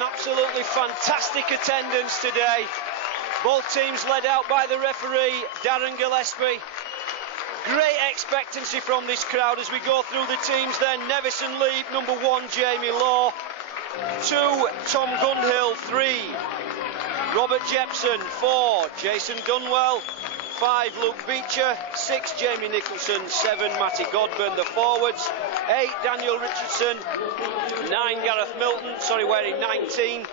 an absolutely fantastic attendance today. Both teams led out by the referee, Darren Gillespie. Great expectancy from this crowd as we go through the teams then. Nevison Leap, number 1, Jamie Law. 2, Tom Gunhill. 3, Robert Jepson. 4, Jason Dunwell. 5, Luke Beecher. 6, Jamie Nicholson. 7, Matty Godburn, the forwards. 8, Daniel Richardson. 9, Gareth Milton, wearing 19.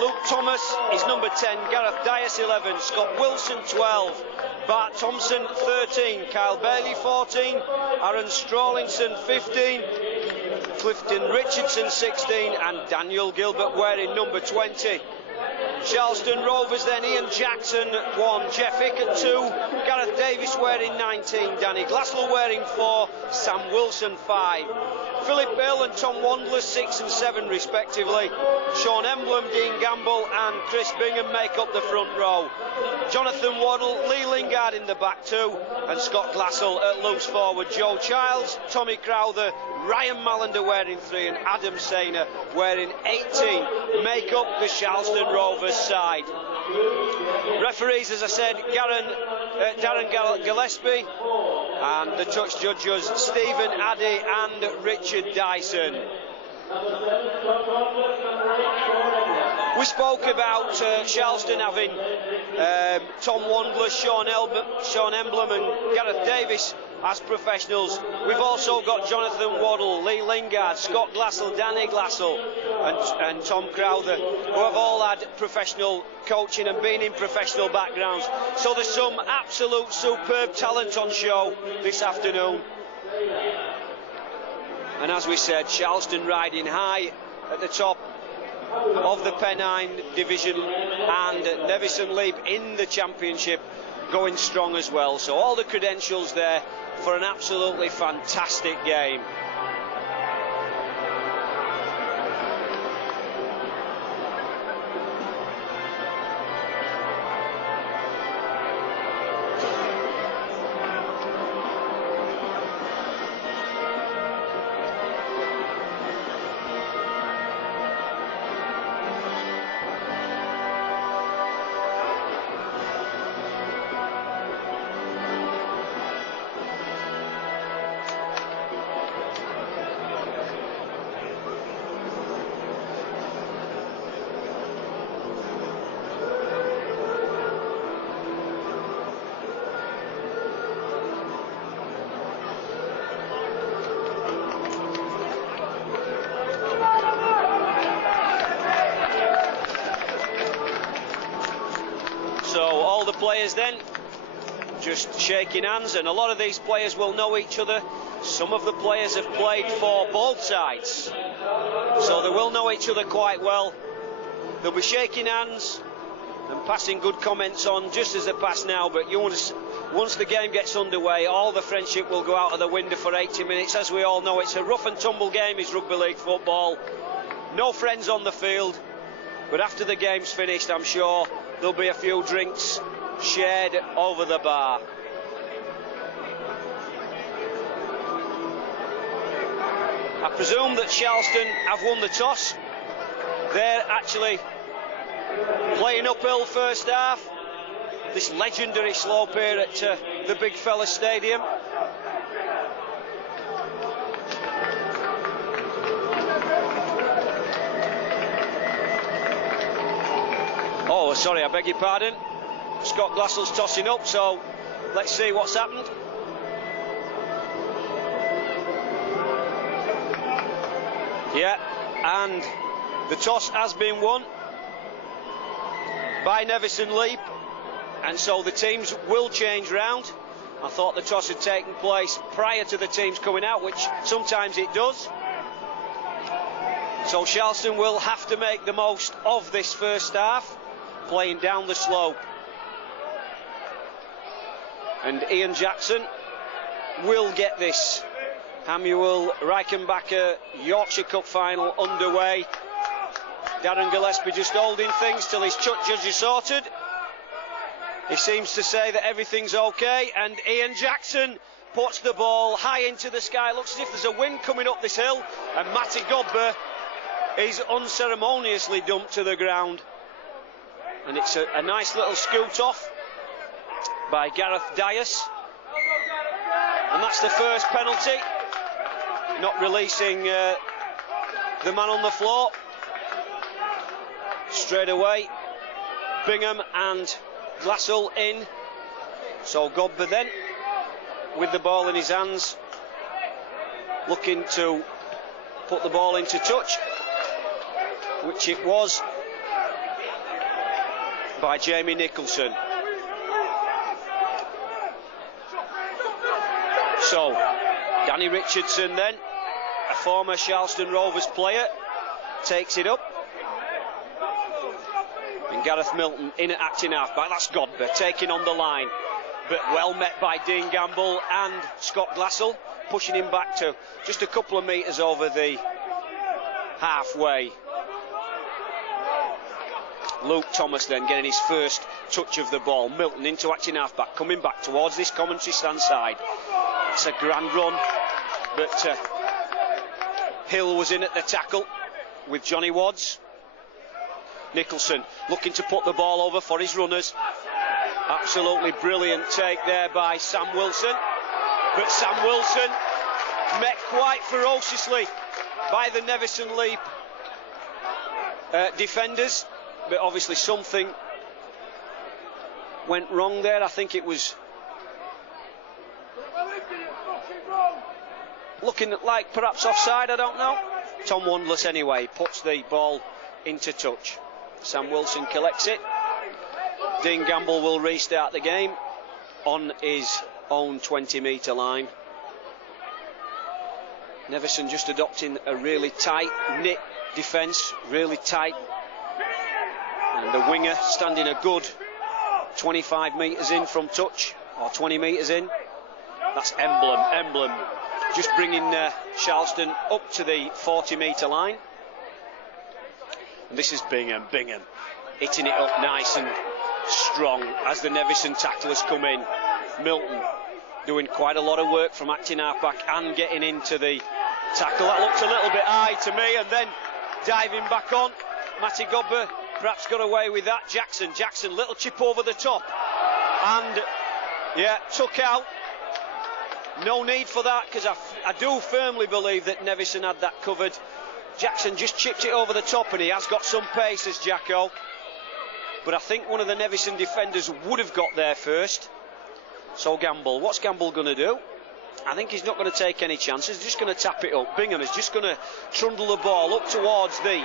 Luke Thomas is number 10. Gareth Dias, 11. Scott Wilson, 12. Bart Thompson, 13. Kyle Bailey, 14. Aaron Strawlingson, 15. Clifton Richardson, 16. And Daniel Gilbert wearing number 20. Sharlston Rovers then, Ian Jackson 1, Jeff Ickett 2, Gareth Davis wearing 19, Danny Glassell wearing 4, Sam Wilson 5, Philip Bill and Tom Wandler 6 and 7 respectively. Sean Emblem, Dean Gamble and Chris Bingham make up the front row. Jonathan Waddle, Lee Lingard in the back 2 and Scott Glassell at loose forward. Joe Childs, Tommy Crowther, Ryan Mallander wearing 3 and Adam Sainer wearing 18 make up the Sharlston Rovers side. Referees, as I said, Darren Gillespie, and the touch judges Stephen Addy and Richard Dyson. We spoke about Sharlston having Tom Wandler, Sean Emblem and Gareth Davis as professionals. We've also got Jonathan Waddle, Lee Lingard, Scott Glassell, Danny Glassell and Tom Crowther, who have all had professional coaching and been in professional backgrounds. So there's some absolute superb talent on show this afternoon. And as we said, Sharlston riding high at the top of the Pennine division and Nevison Leap in the championship going strong as well. So all the credentials there for an absolutely fantastic game. Players then just shaking hands, and a lot of these players will know each other. Some of the players have played for both sides, so they will know each other quite well. They'll be shaking hands and passing good comments on just as they pass now, but once the game gets underway, all the friendship will go out of the window for 80 minutes. As we all know, it's a rough and tumble game, is rugby league football. No friends on the field, but after the game's finished, I'm sure there'll be a few drinks shared over the bar. I presume that Sharlston have won the toss. They're actually playing uphill first half. This legendary slope here at the Big Fella Stadium. Oh, sorry, I beg your pardon. Scott Glassell's tossing up, so let's see what's happened. Yeah, and the toss has been won by Nevison Leap, and so the teams will change round. I thought the toss had taken place prior to the teams coming out, which sometimes it does. So Sharlston will have to make the most of this first half, playing down the slope. And Ian Jackson will get this Hamuel Reichenbacher Yorkshire Cup final underway. Darren Gillespie just holding things till his judge is sorted. He seems to say that everything's okay, and Ian Jackson puts the ball high into the sky. Looks as if there's a wind coming up this hill, and Matty Godber is unceremoniously dumped to the ground. And it's a nice little scoot off by Gareth Dias. And that's the first penalty. Not releasing the man on the floor. Straight away, Bingham and Glassell in. So Godber then, with the ball in his hands, looking to put the ball into touch, which it was by Jamie Nicholson. So Danny Richardson then, a former Sharlston Rovers player, takes it up. And Gareth Milton in at acting half-back. That's Godber taking on the line, but well met by Dean Gamble and Scott Glassell, pushing him back to just a couple of metres over the halfway. Luke Thomas then getting his first touch of the ball. Milton into acting half-back, coming back towards this commentary stand side. It's a grand run, but Hill was in at the tackle with Johnny Wads. Nicholson looking to put the ball over for his runners. Absolutely brilliant take there by Sam Wilson, but Sam Wilson met quite ferociously by the Nevison Leap defenders, but obviously something went wrong there. I think it was looking like perhaps offside, I don't know. Tom Wandless anyway puts the ball into touch. Sam Wilson collects it. Dean Gamble will restart the game on his own 20-metre line. Nevison just adopting a really tight knit defence, really tight, and the winger standing a good 25 metres in from touch, or 20 metres in. That's Emblem just bringing Sharlston up to the 40-metre line. And this is Bingham hitting it up nice and strong as the Nevison tacklers come in. Milton doing quite a lot of work from acting half-back and getting into the tackle. That looked a little bit high to me, and then diving back on. Matty Godber perhaps got away with that. Jackson, little chip over the top, and yeah, took out. No need for that, because I do firmly believe that Nevison had that covered. Jackson just chipped it over the top, and he has got some pace as Jacko, but I think one of the Nevison defenders would have got there first. So Gamble, what's Gamble going to do? I think he's not going to take any chances, just going to tap it up. Bingham is just going to trundle the ball up towards the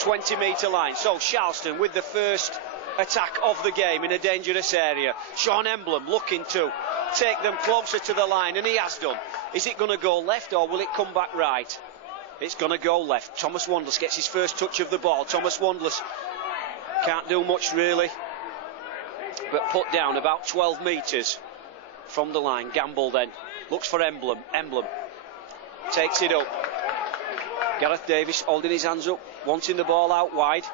20-metre line. So Sharlston with the first attack of the game in a dangerous area. Sean Emblem looking to take them closer to the line, and he has done. Is it going to go left, or will it come back right? It's going to go left. Thomas Wandless gets his first touch of the ball. Thomas Wandless can't do much really, but put down about 12 metres from the line. Gamble then looks for Emblem takes it up. Gareth Davis holding his hands up, wanting the ball out wide.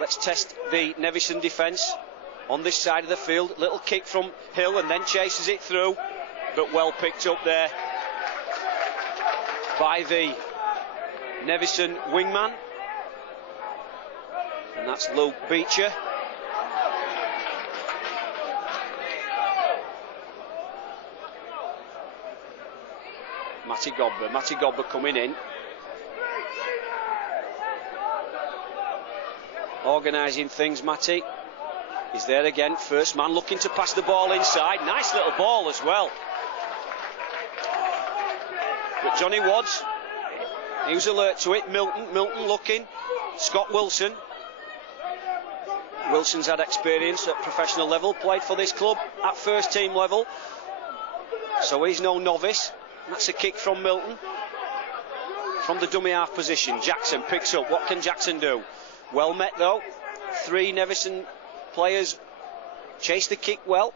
Let's test the Nevison defence on this side of the field. Little kick from Hill, and then chases it through, but well picked up there by the Nevison wingman, and that's Luke Beecher. Matty Godber coming in, organising things. Matty is there again, first man looking to pass the ball inside. Nice little ball as well, but Johnny Wads, he was alert to it. Milton looking. Scott Wilson's had experience at professional level, played for this club at first team level, so he's no novice. That's a kick from Milton from the dummy half position. Jackson picks up. What can Jackson do? Well met though. 3 Nevison players chase the kick well.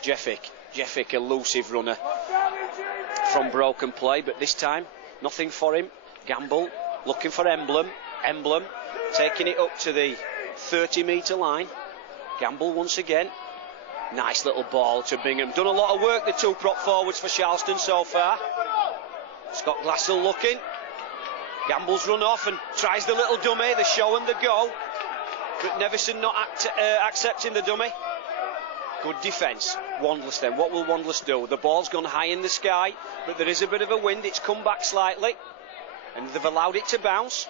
Jeffick, elusive runner from broken play, but this time nothing for him. Gamble looking for Emblem taking it up to the 30-metre line. Gamble once again. Nice little ball to Bingham. Done a lot of work, the 2 prop forwards for Sharlston so far. Scott Glassell looking. Gamble's run off and tries the little dummy, the show and the go. But Nevison not accepting the dummy. Good defence. Wanderlust then. What will Wanderlust do? The ball's gone high in the sky, but there is a bit of a wind. It's come back slightly, and they've allowed it to bounce.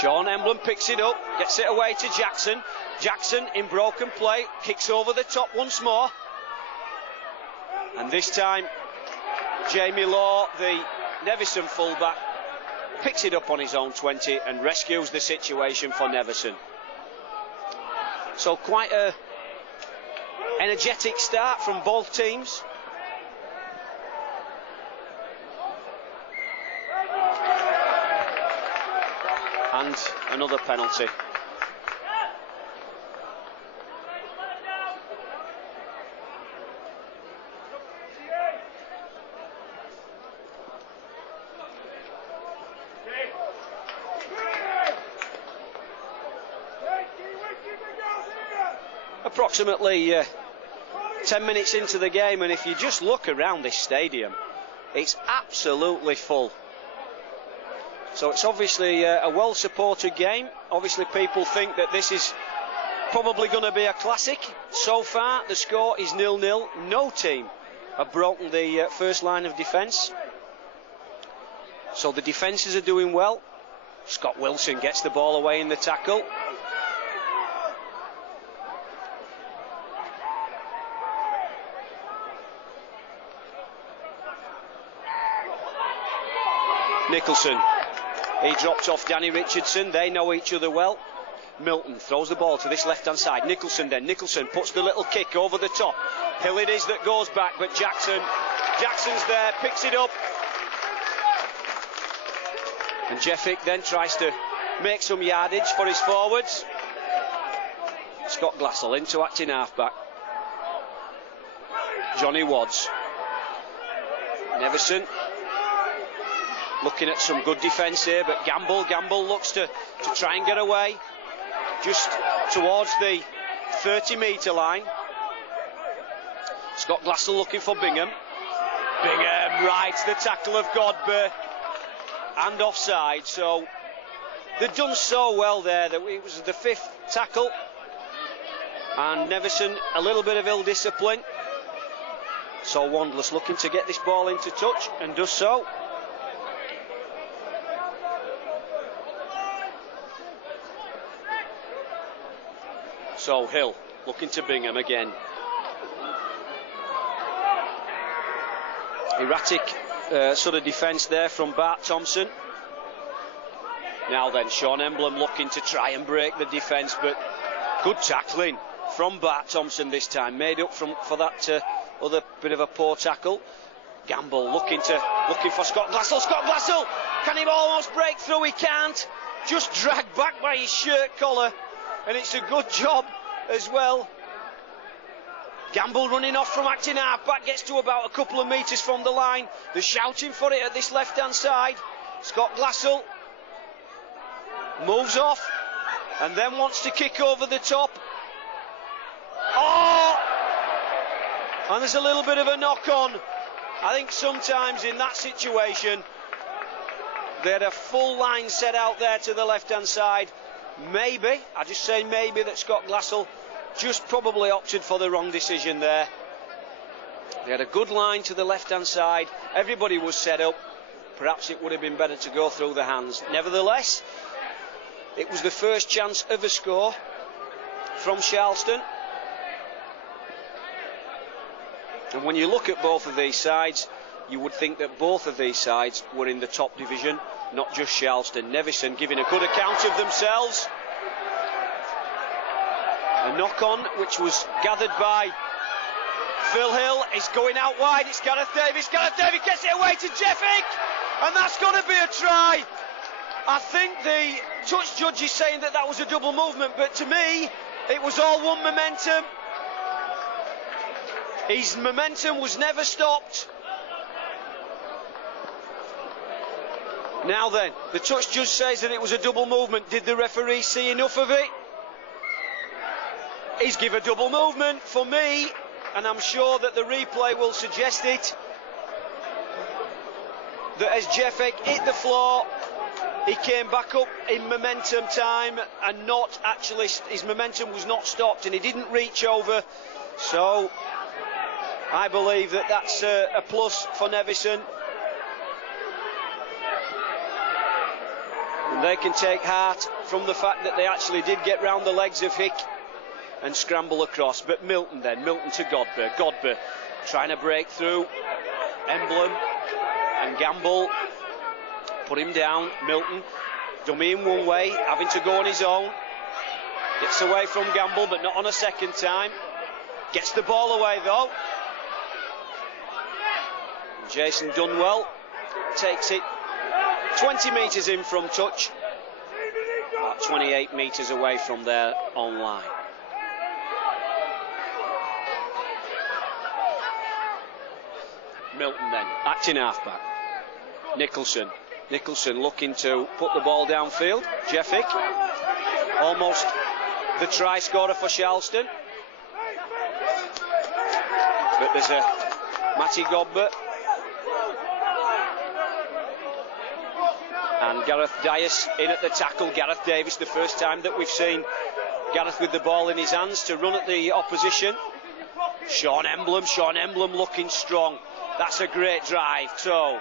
Sean Emblem picks it up, gets it away to Jackson. Jackson in broken play, kicks over the top once more. And this time, Jamie Law, the Nevison fullback, picks it up on his own 20 and rescues the situation for Nevison. So quite a energetic start from both teams. And another penalty. Approximately 10 minutes into the game, and if you just look around this stadium, it's absolutely full. So it's obviously a well-supported game. Obviously people think that this is probably going to be a classic. So far the score is 0-0. No team have broken the first line of defence. So the defences are doing well. Scott Wilson gets the ball away in the tackle. Nicholson. He dropped off Danny Richardson. They know each other well. Milton throws the ball to this left-hand side. Nicholson then. Nicholson puts the little kick over the top. Hill it is that goes back, but Jackson's there, picks it up. And Jeffick then tries to make some yardage for his forwards. Scott Glassell into acting halfback. Johnny Wadds. Nevison looking at some good defence here, but Gamble looks to try and get away just towards the 30-metre line. Scott Glassell looking for Bingham. Bingham rides the tackle of Godber and offside. So they've done so well there that it was the 5th tackle, and Nevison a little bit of ill discipline. So Wanderlust looking to get this ball into touch and does so. So Hill looking to Bingham again. Erratic sort of defence there from Bart Thompson. Now then, Sean Emblem looking to try and break the defence, but good tackling from Bart Thompson this time, made up for that other bit of a poor tackle. Gamble looking for Scott Glassell. Scott Glassell, can he almost break through? He can't. Just dragged back by his shirt collar, and it's a good job as well. Gamble running off from acting halfback, gets to about a couple of metres from the line. They're shouting for it at this left-hand side. Scott Glassell moves off and then wants to kick over the top. Oh! And there's a little bit of a knock-on. I think sometimes in that situation they had a full line set out there to the left-hand side. Maybe, I just say maybe, that Scott Glassell just probably opted for the wrong decision there. They had a good line to the left-hand side. Everybody was set up. Perhaps it would have been better to go through the hands. Nevertheless, it was the first chance of a score from Sharlston. And when you look at both of these sides, you would think that both of these sides were in the top division, not just Sharlston. Nevison giving a good account of themselves. A knock-on which was gathered by Phil Hill is going out wide. It's Gareth Davies. Gareth Davies gets it away to Jeffick, and that's going to be a try. I think the touch judge is saying that was a double movement, but to me it was all one momentum. His momentum was never stopped. Now then, the touch judge says that it was a double movement. Did the referee see enough of it? He's given a double movement for me, and I'm sure that the replay will suggest it. that as Jeffek hit the floor, he came back up in momentum time, and not actually, his momentum was not stopped, and he didn't reach over. So I believe that that's a plus for Nevison. And they can take heart from the fact that they actually did get round the legs of Hick and scramble across. But Milton to Godber. Godber trying to break through. Emblem and Gamble put him down. Milton, dummy in one way, having to go on his own. Gets away from Gamble, but not on a second time. Gets the ball away though. And Jason Dunwell takes it 20 metres in from touch, about 28 metres away from there on line. Milton then, acting halfback. Nicholson looking to put the ball downfield. Jeffik, almost the try scorer for Sharlston. But there's a Matty Godber and Gareth Dias in at the tackle. Gareth Davis, the first time that we've seen Gareth with the ball in his hands to run at the opposition. Sean Emblem looking strong. That's a great drive. So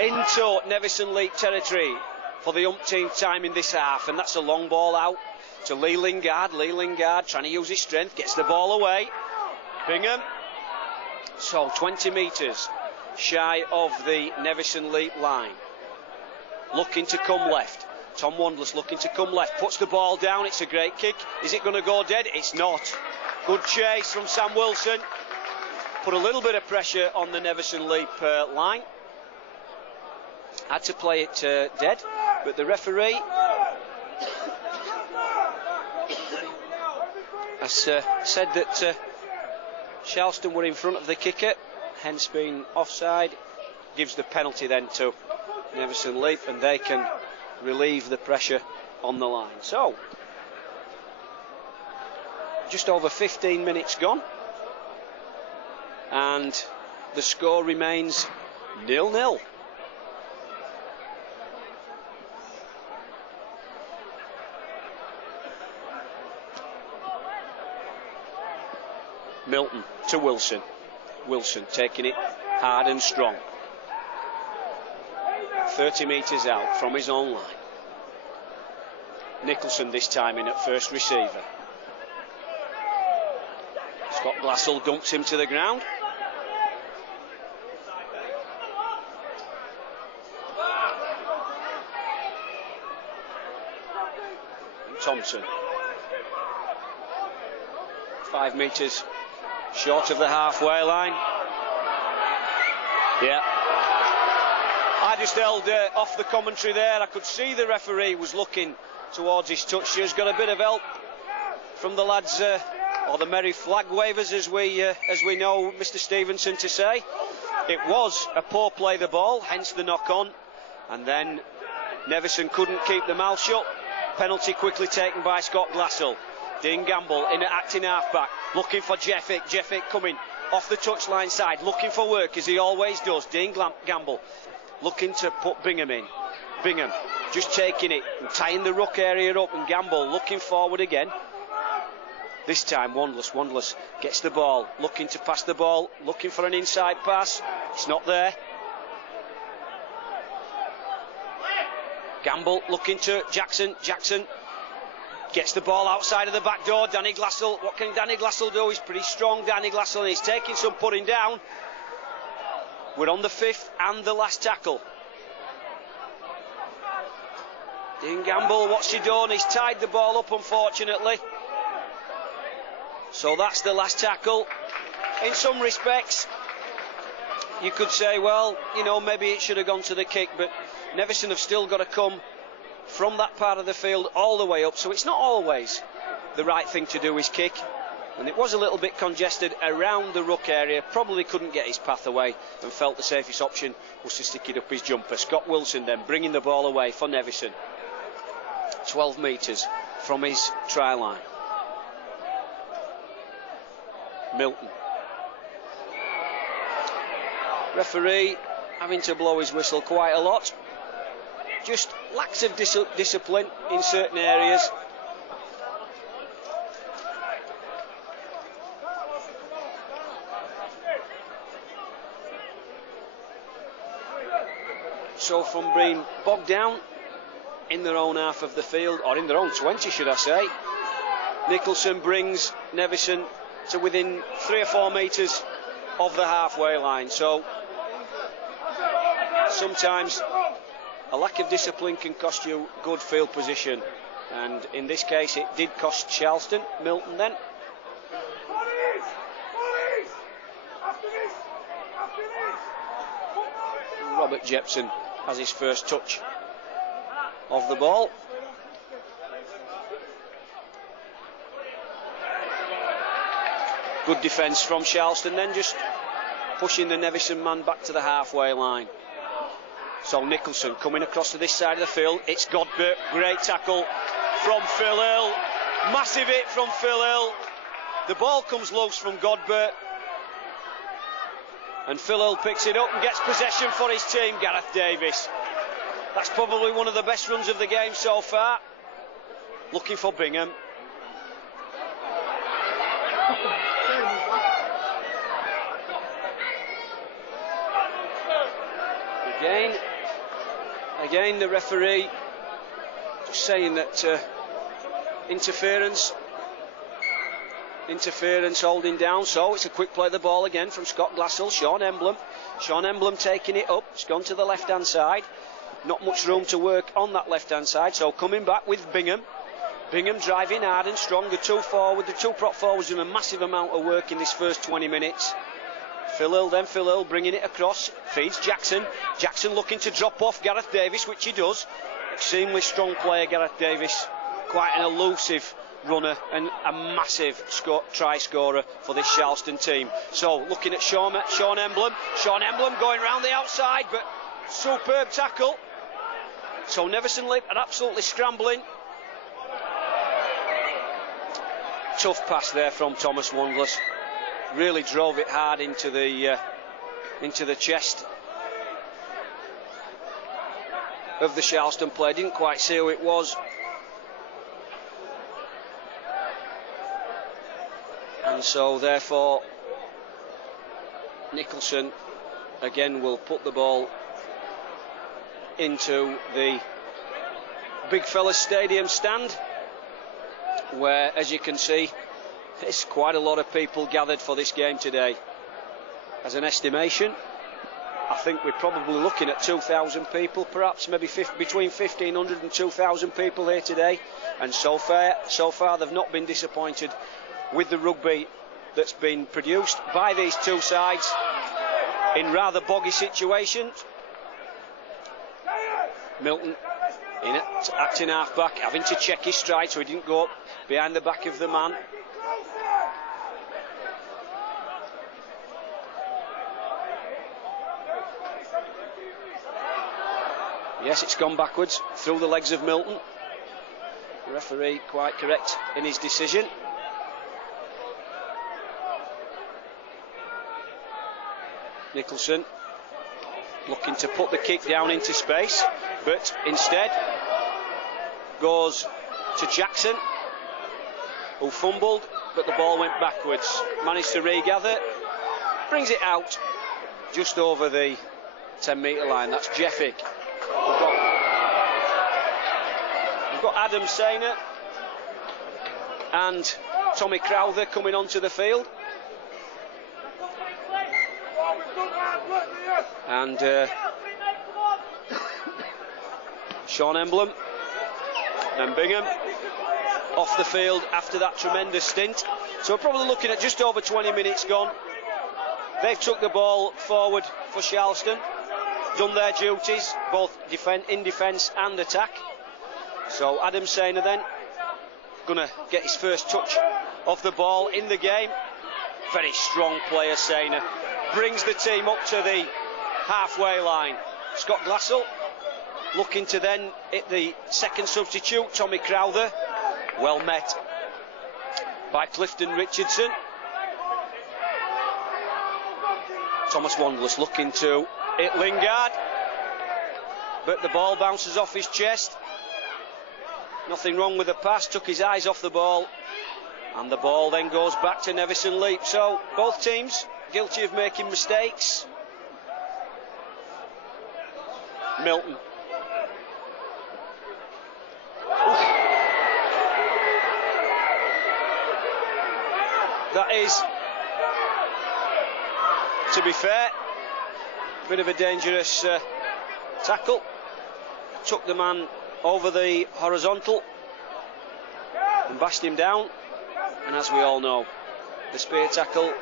into Nevison Leap territory for the umpteenth time in this half, and that's a long ball out to Lee Lingard trying to use his strength, gets the ball away. Bingham, so 20 metres shy of the Nevison Leap line, looking to come left. Tom Wandless looking to come left, puts the ball down. It's a great kick. Is it going to go dead? It's not. Good chase from Sam Wilson, put a little bit of pressure on the Nevison Leap line. Had to play it dead, but the referee has said that Sharlston were in front of the kicker, hence being offside. Gives the penalty then to Nevison Leap, and they can relieve the pressure on the line. So just over 15 minutes gone, and the score remains 0-0. Milton to Wilson taking it hard and strong, 30 metres out from his own line. Nicholson this time in at first receiver. Scott Glassell dumps him to the ground. And Thompson, 5 metres short of the halfway line. Yeah, I just held off the commentary there. I could see the referee was looking towards his touch. He's got a bit of help from the lads, or the merry flag wavers, as we know Mr. Stevenson to say. It was a poor play the ball, hence the knock on, and then Nevison couldn't keep the mouth shut. Penalty quickly taken by Scott Glassell. Dean Gamble in at acting halfback, looking for Jeffik. Jeffik coming off the touchline side, looking for work as he always does. Dean Gamble looking to put Bingham in. Bingham just taking it and tying the ruck area up, and Gamble looking forward again. This time Wandless gets the ball, looking to pass the ball, looking for an inside pass. It's not there. Gamble looking to Jackson. Jackson gets the ball outside of the back door. Danny Glassell, what can Danny Glassell do? He's pretty strong, Danny Glassell, and he's taking some putting down. We're on the 5th and the last tackle. Dean Gamble, what's he done? He's tied the ball up, unfortunately. So that's the last tackle. In some respects, you could say, well, you know, maybe it should have gone to the kick, but Nevison have still got to come from that part of the field all the way up, so it's not always the right thing to do is kick, and it was a little bit congested around the ruck area. Probably couldn't get his path away and felt the safest option was to stick it up his jumper. Scott Wilson then bringing the ball away for Nevison, 12 metres from his try line. Milton, referee having to blow his whistle quite a lot. Just lacks of discipline in certain areas. So from being bogged down in their own half of the field, or in their own 20 should I say, Nicholson brings Nevison to within 3 or 4 metres of the halfway line. So sometimes a lack of discipline can cost you good field position, and in this case it did cost Sharlston. Milton then. Robert Jepson has his first touch of the ball. Good defence from Sharlston then, just pushing the Nevison man back to the halfway line. So Nicholson coming across to this side of the field. It's Godber. Great tackle from Phil Hill. Massive hit from Phil Hill. The ball comes loose from Godber, and Phil Hill picks it up and gets possession for his team. Gareth Davis. That's probably one of the best runs of the game so far. Looking for Bingham. Again, the referee just saying that interference holding down. So it's a quick play of the ball again from Scott Glassell. Sean Emblem taking it up. It's gone to the left hand side. Not much room to work on that left hand side, so coming back with Bingham driving hard and strong. The two prop forwards doing a massive amount of work in this first 20 minutes. Phil Hill bringing it across, feeds Jackson looking to drop off Gareth Davis, which he does. Extremely strong player, Gareth Davis, quite an elusive runner and a massive try scorer for this Sharlston team. So looking at Sean Emblem going round the outside, but superb tackle. So Nevison Leap are absolutely scrambling. Tough pass there from Thomas Wandless. Really drove it hard into the chest of the Sharlston player. Didn't quite see who it was. And so therefore Nicholson again will put the ball into the Big Fella Stadium stand, where, as you can see, there's quite a lot of people gathered for this game today. As an estimation, I think we're probably looking at 2,000 people, perhaps maybe between 1,500 and 2,000 people here today. And so far they've not been disappointed with the rugby that's been produced by these two sides in rather boggy situations. Milton in acting half back, having to check his stride so he didn't go up behind the back of the man. Yes, it's gone backwards through the legs of Milton. The referee quite correct in his decision. Nicholson looking to put the kick down into space, but instead goes to Jackson, who fumbled, but the ball went backwards. Managed to regather, brings it out just over the 10-metre line. That's Jeffick. We've got Adam Sainer and Tommy Crowther coming onto the field. And Sean Emblem and Bingham off the field after that tremendous stint. So we're probably looking at just over 20 minutes gone. They've took the ball forward for Sharlston, done their duties both in defence and attack. So Adam Sainer then gonna get his first touch of the ball in the game. Very strong player, Sainer. Brings the team up to the halfway line. Scott Glassell looking to then hit the second substitute, Tommy Crowther. Well met by Clifton Richardson. Thomas Wandless looking to Hit Lingard, but the ball bounces off his chest. Nothing wrong with the pass, took his eyes off the ball, and the ball then goes back to Nevison Leap. So both teams guilty of making mistakes. Milton. Oof. That is, to be fair, a bit of a dangerous tackle. Took the man over the horizontal and bashed him down. And as we all know, the spear tackle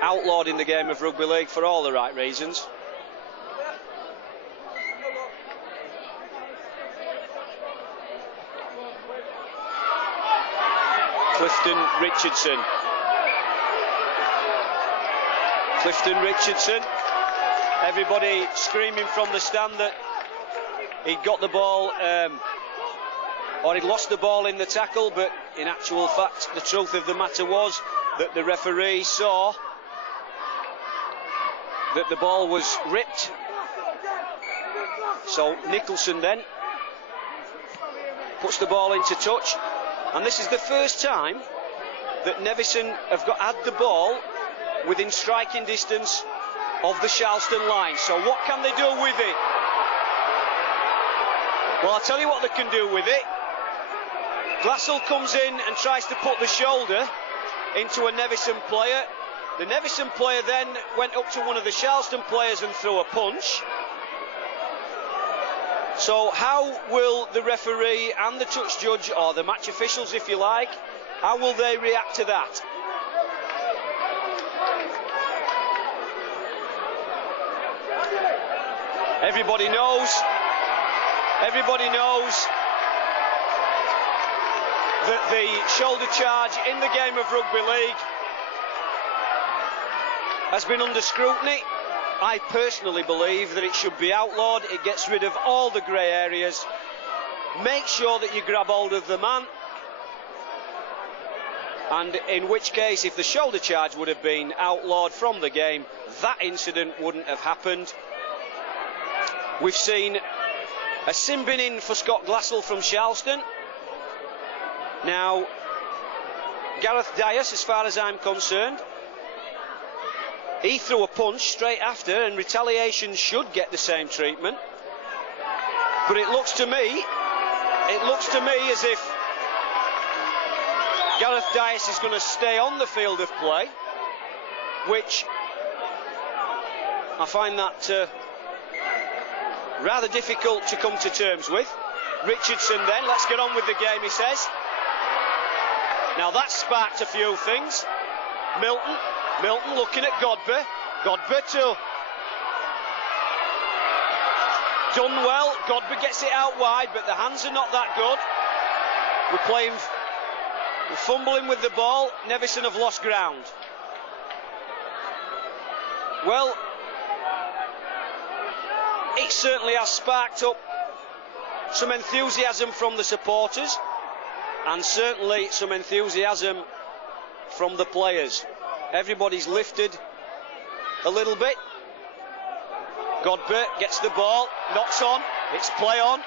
outlawed in the game of rugby league for all the right reasons. Clifton Richardson. Clifton Richardson. Everybody screaming from the stand that he'd got the ball, or he'd lost the ball in the tackle, but in actual fact, the truth of the matter was that the referee saw that the ball was ripped. So Nicholson then puts the ball into touch, and this is the first time that Nevison have had the ball within striking distance of the Sharlston line. So what can they do with it? Well, I'll tell you what they can do with it. Glassell comes in and tries to put the shoulder into a Nevison player. The Nevison player then went up to one of the Sharlston players and threw a punch. So how will the referee and the touch judge, or the match officials if you like, how will they react to that? Everybody knows that the shoulder charge in the game of rugby league has been under scrutiny. I personally believe that it should be outlawed. It gets rid of all the grey areas. Make sure that you grab hold of the man, and in which case, if the shoulder charge would have been outlawed from the game, that incident wouldn't have happened. We've seen a sin bin in for Scott Glassell from Sharlston. Now, Gareth Dias, as far as I'm concerned, he threw a punch straight after, and retaliation should get the same treatment. But it looks to me as if Gareth Dias is going to stay on the field of play, which I find that rather difficult to come to terms with. Richardson then, let's get on with the game, he says. Now that sparked a few things. Milton looking at Godber. Godber to done well. Godber gets it out wide, but the hands are not that good. We're fumbling with the ball. Nevison have lost ground. Well, it certainly has sparked up some enthusiasm from the supporters, and certainly some enthusiasm from the players. Everybody's lifted a little bit. Godber gets the ball, knocks on, it's play on.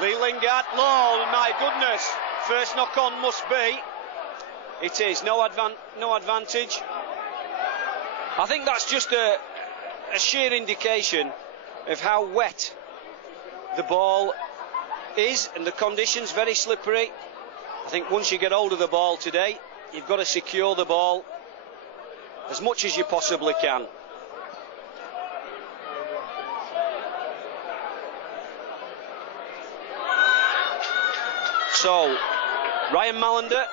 Lee Lingard, oh my goodness, first knock on must be. It is, no advantage. I think that's just a sheer indication of how wet the ball is, and the conditions very slippery. I think once you get hold of the ball today, you've got to secure the ball as much as you possibly can. So Ryan Mallender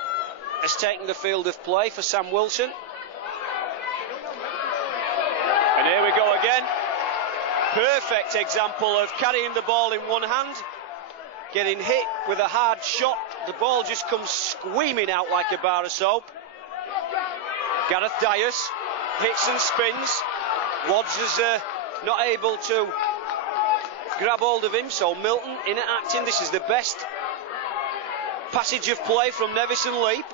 has taken the field of play for Sam Wilson, and here we go again. Perfect example of carrying the ball in one hand, getting hit with a hard shot. The ball just comes squeaming out like a bar of soap. Gareth Dias hits and spins. Wadds is not able to grab hold of him, so Milton in at acting. This is the best passage of play from Nevison Leap.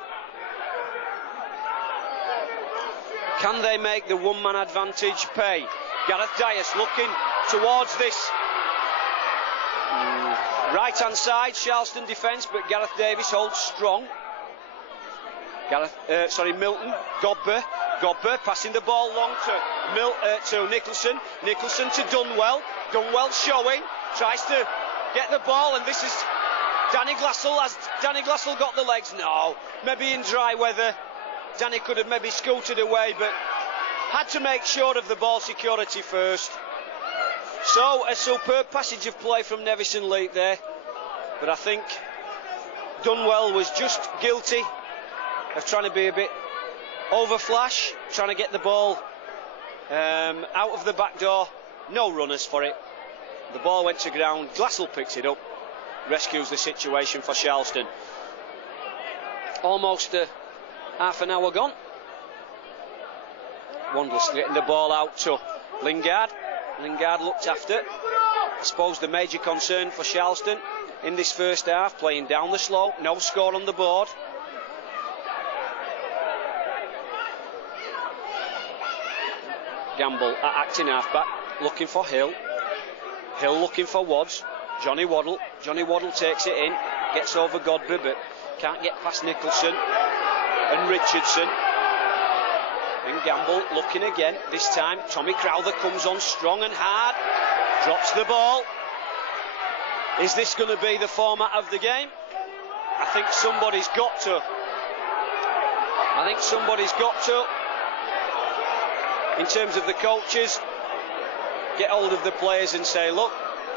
Can they make the one-man advantage pay? Gareth Dias looking towards this right-hand side, Sharlston defence, but Gareth Davis holds strong. Milton, Godber passing the ball long to Nicholson. Nicholson to Dunwell. Dunwell showing, tries to get the ball, and this is Danny Glassell. Has Danny Glassell got the legs? No, maybe in dry weather Danny could have maybe scooted away, but had to make sure of the ball security first. So a superb passage of play from Nevison Leap there, but I think Dunwell was just guilty of trying to be a bit over flash, trying to get the ball out of the back door. No runners for it. The ball went to ground. Glassell picks it up, rescues the situation for Sharlston. Almost half an hour gone. Wanderers getting the ball out to Lingard. Lingard looked after. I suppose the major concern for Sharlston in this first half, playing down the slope, no score on the board. Gamble at acting halfback, looking for Hill. Hill looking for Wads. Johnny Waddle. Johnny Waddle takes it in, gets over Godber, but can't get past Nicholson and Richardson. And Gamble looking again. This time Tommy Crowther comes on strong and hard, drops the ball. Is this going to be the format of the game? I think somebody's got to. In terms of the coaches, get hold of the players and say, look,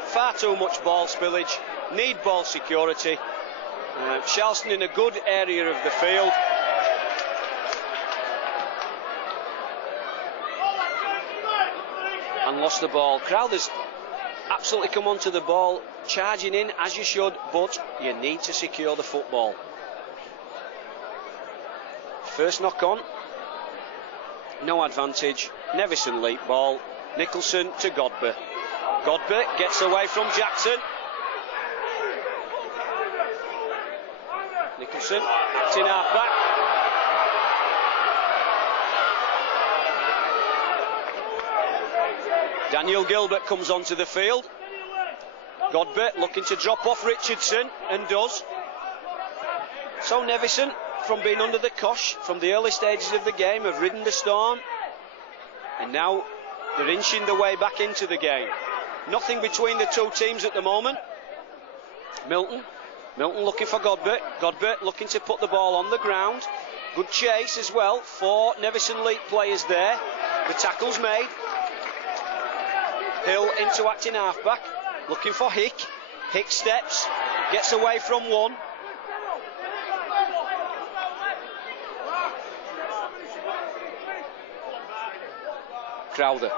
far too much ball spillage, need ball security. Sharlston in a good area of the field. And lost the ball. Crowther's absolutely come onto the ball, charging in as you should, but you need to secure the football. First knock on, no advantage. Nevison Leap ball. Nicholson to Godber. Godber gets away from Jackson. Nicholson, it's in half back. Daniel Gilbert comes onto the field. Godber looking to drop off Richardson, and does. So Nevison, from being under the cosh from the early stages of the game, have ridden the storm, and now they're inching their way back into the game. Nothing between the two teams at the moment. Milton looking for Godber. Godber looking to put the ball on the ground. Good chase as well for Nevison Leap players there. The tackle's made. Hill into acting halfback, looking for Hick. Hick steps, gets away from one. Crowther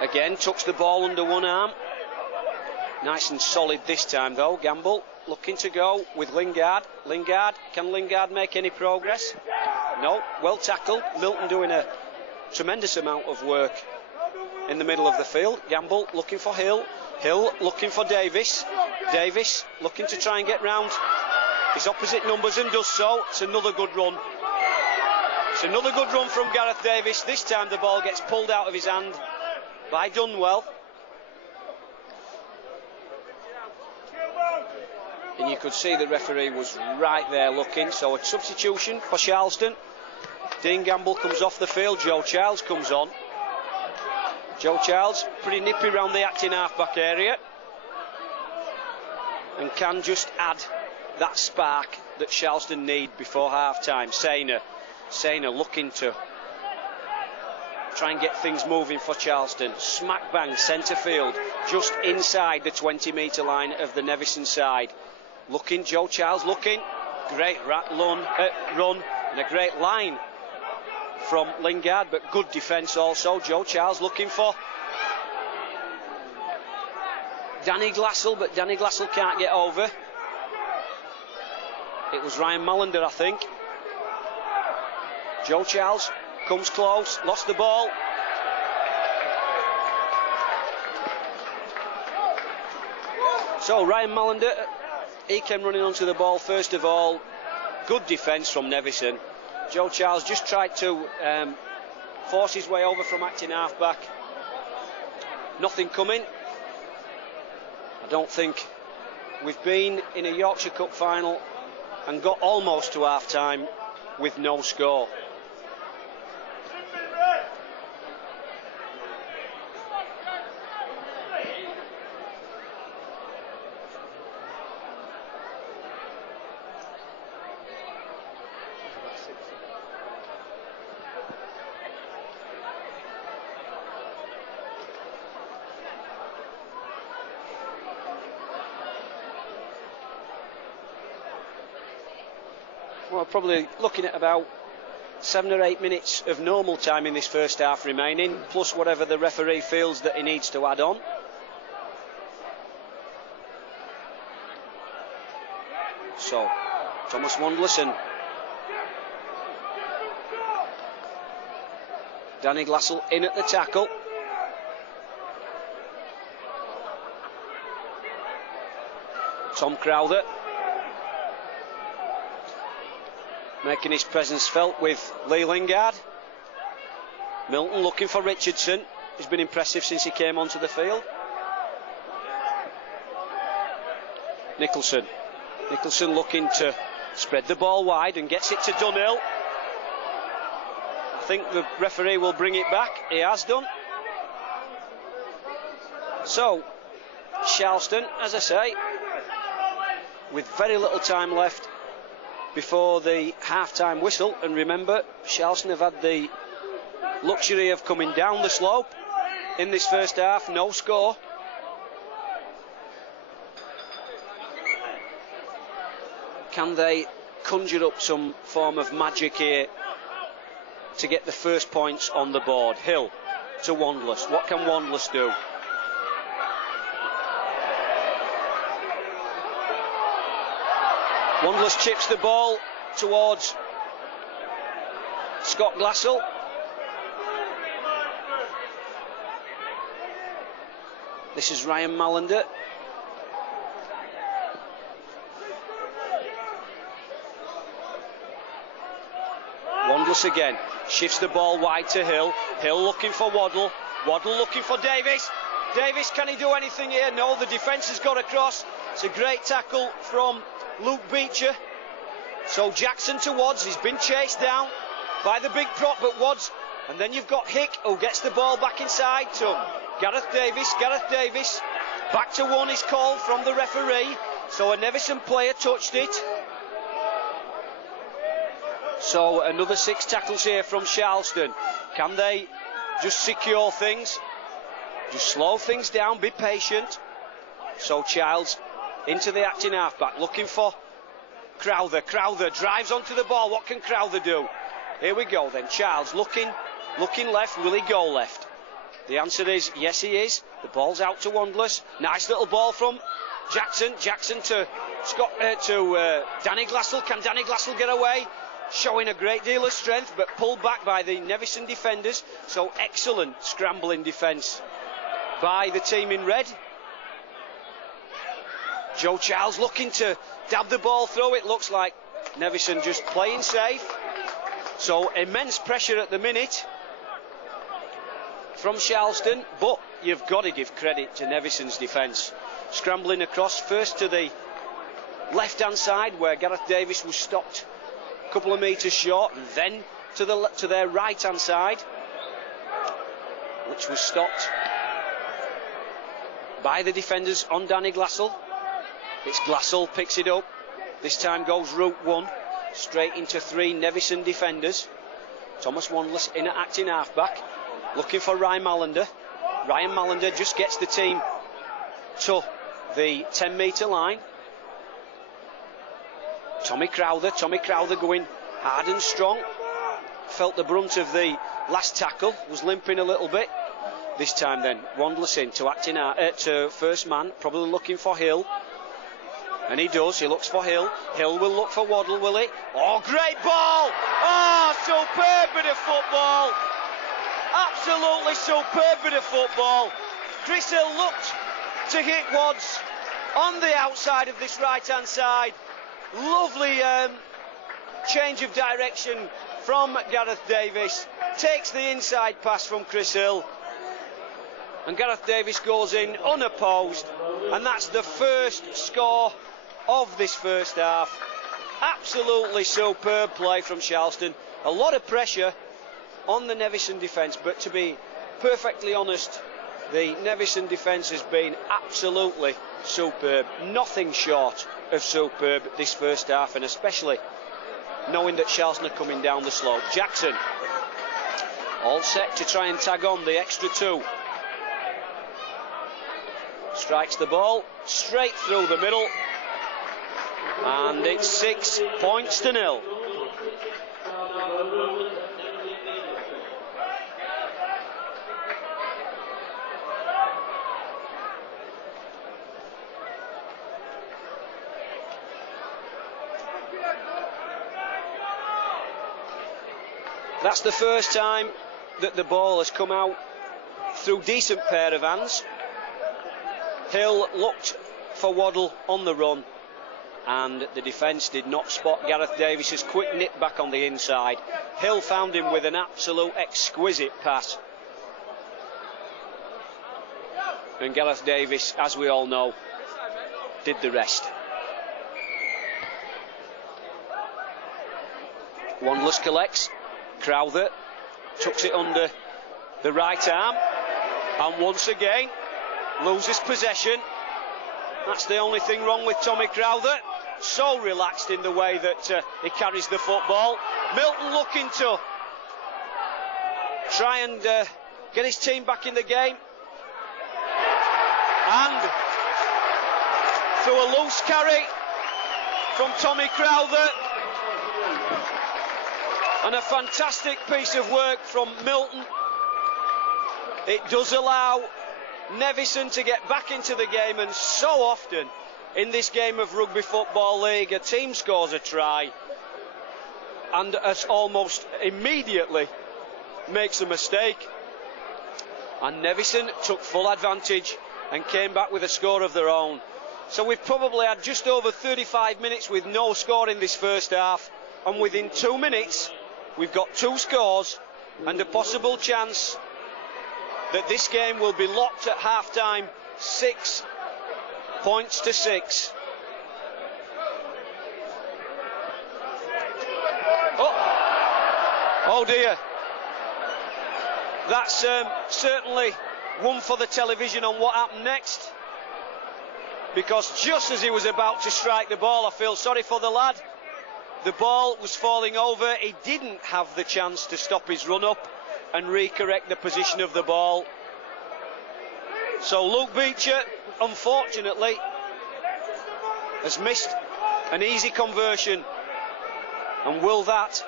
again tucks the ball under one arm. Nice and solid this time though. Gamble looking to go with Lingard. Can Lingard make any progress? No, well tackled. Milton doing a tremendous amount of work in the middle of the field. Gamble looking for Hill. Hill looking for Davis. Davis looking to try and get round his opposite numbers, and does so. It's another good run. It's another good run from Gareth Davis. This time the ball gets pulled out of his hand by Dunwell. And you could see the referee was right there looking. So a substitution for Sharlston. Dean Gamble comes off the field. Joe Childs comes on. Joe Childs pretty nippy round the acting half-back area, and can just add that spark that Sharlston need before half-time. Sainer looking to try and get things moving for Sharlston. Smack bang centre field, just inside the 20-metre line of the Nevison side. Looking, Joe Childs looking. Great run and a great line from Lingard, but good defence also. Joe Childs looking for Danny Glassell, but Danny Glassell can't get over. It was Ryan Mallander, I think. Joe Childs comes close, lost the ball. So Ryan Mallander, he came running onto the ball first of all. Good defence from Nevison. Joe Childs just tried to force his way over from acting half-back, nothing coming. I don't think we've been in a Yorkshire Cup final and got almost to half-time with no score. Well, probably looking at about 7 or 8 minutes of normal time in this first half remaining, plus whatever the referee feels that he needs to add on. So, Thomas Wandlerson. Danny Glassell in at the tackle. Tom Crowther making his presence felt with Lee Lingard. Milton looking for Richardson. He's been impressive since he came onto the field. Nicholson looking to spread the ball wide and gets it to Dunhill. I think the referee will bring it back. He has done. So, Sharlston, as I say, with very little time left before the half-time whistle, and remember, Sharlston have had the luxury of coming down the slope in this first half, no score. Can they conjure up some form of magic here to get the first points on the board? Hill to Wandless. What can Wandless do? Wandless chips the ball towards Scott Glassell. This is Ryan Mallander. Wandless again. Shifts the ball wide to Hill. Hill looking for Waddle. Waddle looking for Davis. Davis, can he do anything here? No, the defence has got across. It's a great tackle from Luke Beecher. So Jackson to Wadds. He's been chased down by the big prop, but Wadds. And then you've got Hick, who gets the ball back inside to Gareth Davis. Gareth Davis. Back to one is called from the referee. So a Nevison player touched it. So another 6 tackles here from Sharlston. Can they just secure things? Just slow things down, be patient. So Childs into the acting halfback, looking for Crowther. Crowther drives onto the ball. What can Crowther do? Here we go then. Childs looking left. Will he go left? The answer is yes, he is. The ball's out to Wandless. Nice little ball from Jackson. Jackson to Danny Glassell. Can Danny Glassell get away? Showing a great deal of strength, but pulled back by the Nevison defenders. So excellent scrambling defence by the team in red. Joe Childs looking to dab the ball through. It looks like Nevison just playing safe. So immense pressure at the minute from Sharlston, but you've got to give credit to Nevison's defence. Scrambling across first to the left-hand side where Gareth Davis was stopped a couple of metres short, and then to their right-hand side, which was stopped by the defenders on Danny Glassell. It's Glassell, picks it up. This time goes route 1, straight into 3 Nevison defenders. Thomas Wandless in at acting halfback, looking for Ryan Mallander. Ryan Mallander just gets the team to the 10-metre line. Tommy Crowther going hard and strong. Felt the brunt of the last tackle, was limping a little bit. This time then, Wandless in to first man, probably looking for Hill. And he does, he looks for Hill. Hill will look for Waddle, will he? Oh, great ball! Oh, superb bit of football! Absolutely superb bit of football. Chris Hill looked to hit Wadds on the outside of this right-hand side. Lovely change of direction from Gareth Davis. Takes the inside pass from Chris Hill. and Gareth Davis goes in unopposed, and that's the first score of this first half. Absolutely superb play from Sharlston. A lot of pressure on the Nevison defence, but to be perfectly honest, the Nevison defence has been absolutely superb. Nothing short of superb this first half, and especially knowing that Sharlston are coming down the slope. Jackson all set to try and tag on the extra 2. Strikes the ball straight through the middle, and it's 6 points to 0. That's the first time that the ball has come out through decent pair of hands. Hill looked for Waddle on the run, and the defence did not spot Gareth Davis's quick nip back on the inside. Hill found him with an absolute exquisite pass, and Gareth Davis, as we all know, did the rest. Wanderers collects. Crowther tucks it under the right arm, and once again loses possession. That's the only thing wrong with Tommy Crowther. So relaxed in the way that he carries the football. Milton looking to try and get his team back in the game, and through a loose carry from Tommy Crowther, and a fantastic piece of work from Milton. It does allow Nevison to get back into the game, and so often in this game of Rugby Football League, a team scores a try and almost immediately makes a mistake, and Nevison took full advantage and came back with a score of their own. So we've probably had just over 35 minutes with no score in this first half, and within 2 minutes we've got 2 scores and a possible chance that this game will be locked at half-time, 6 points to 6. Oh dear. That's certainly one for the television on what happened next, because just as he was about to strike the ball, I feel sorry for the lad. The ball was falling over. He didn't have the chance to stop his run up and recorrect the position of the ball. So Luke Beecher, unfortunately, has missed an easy conversion. And will that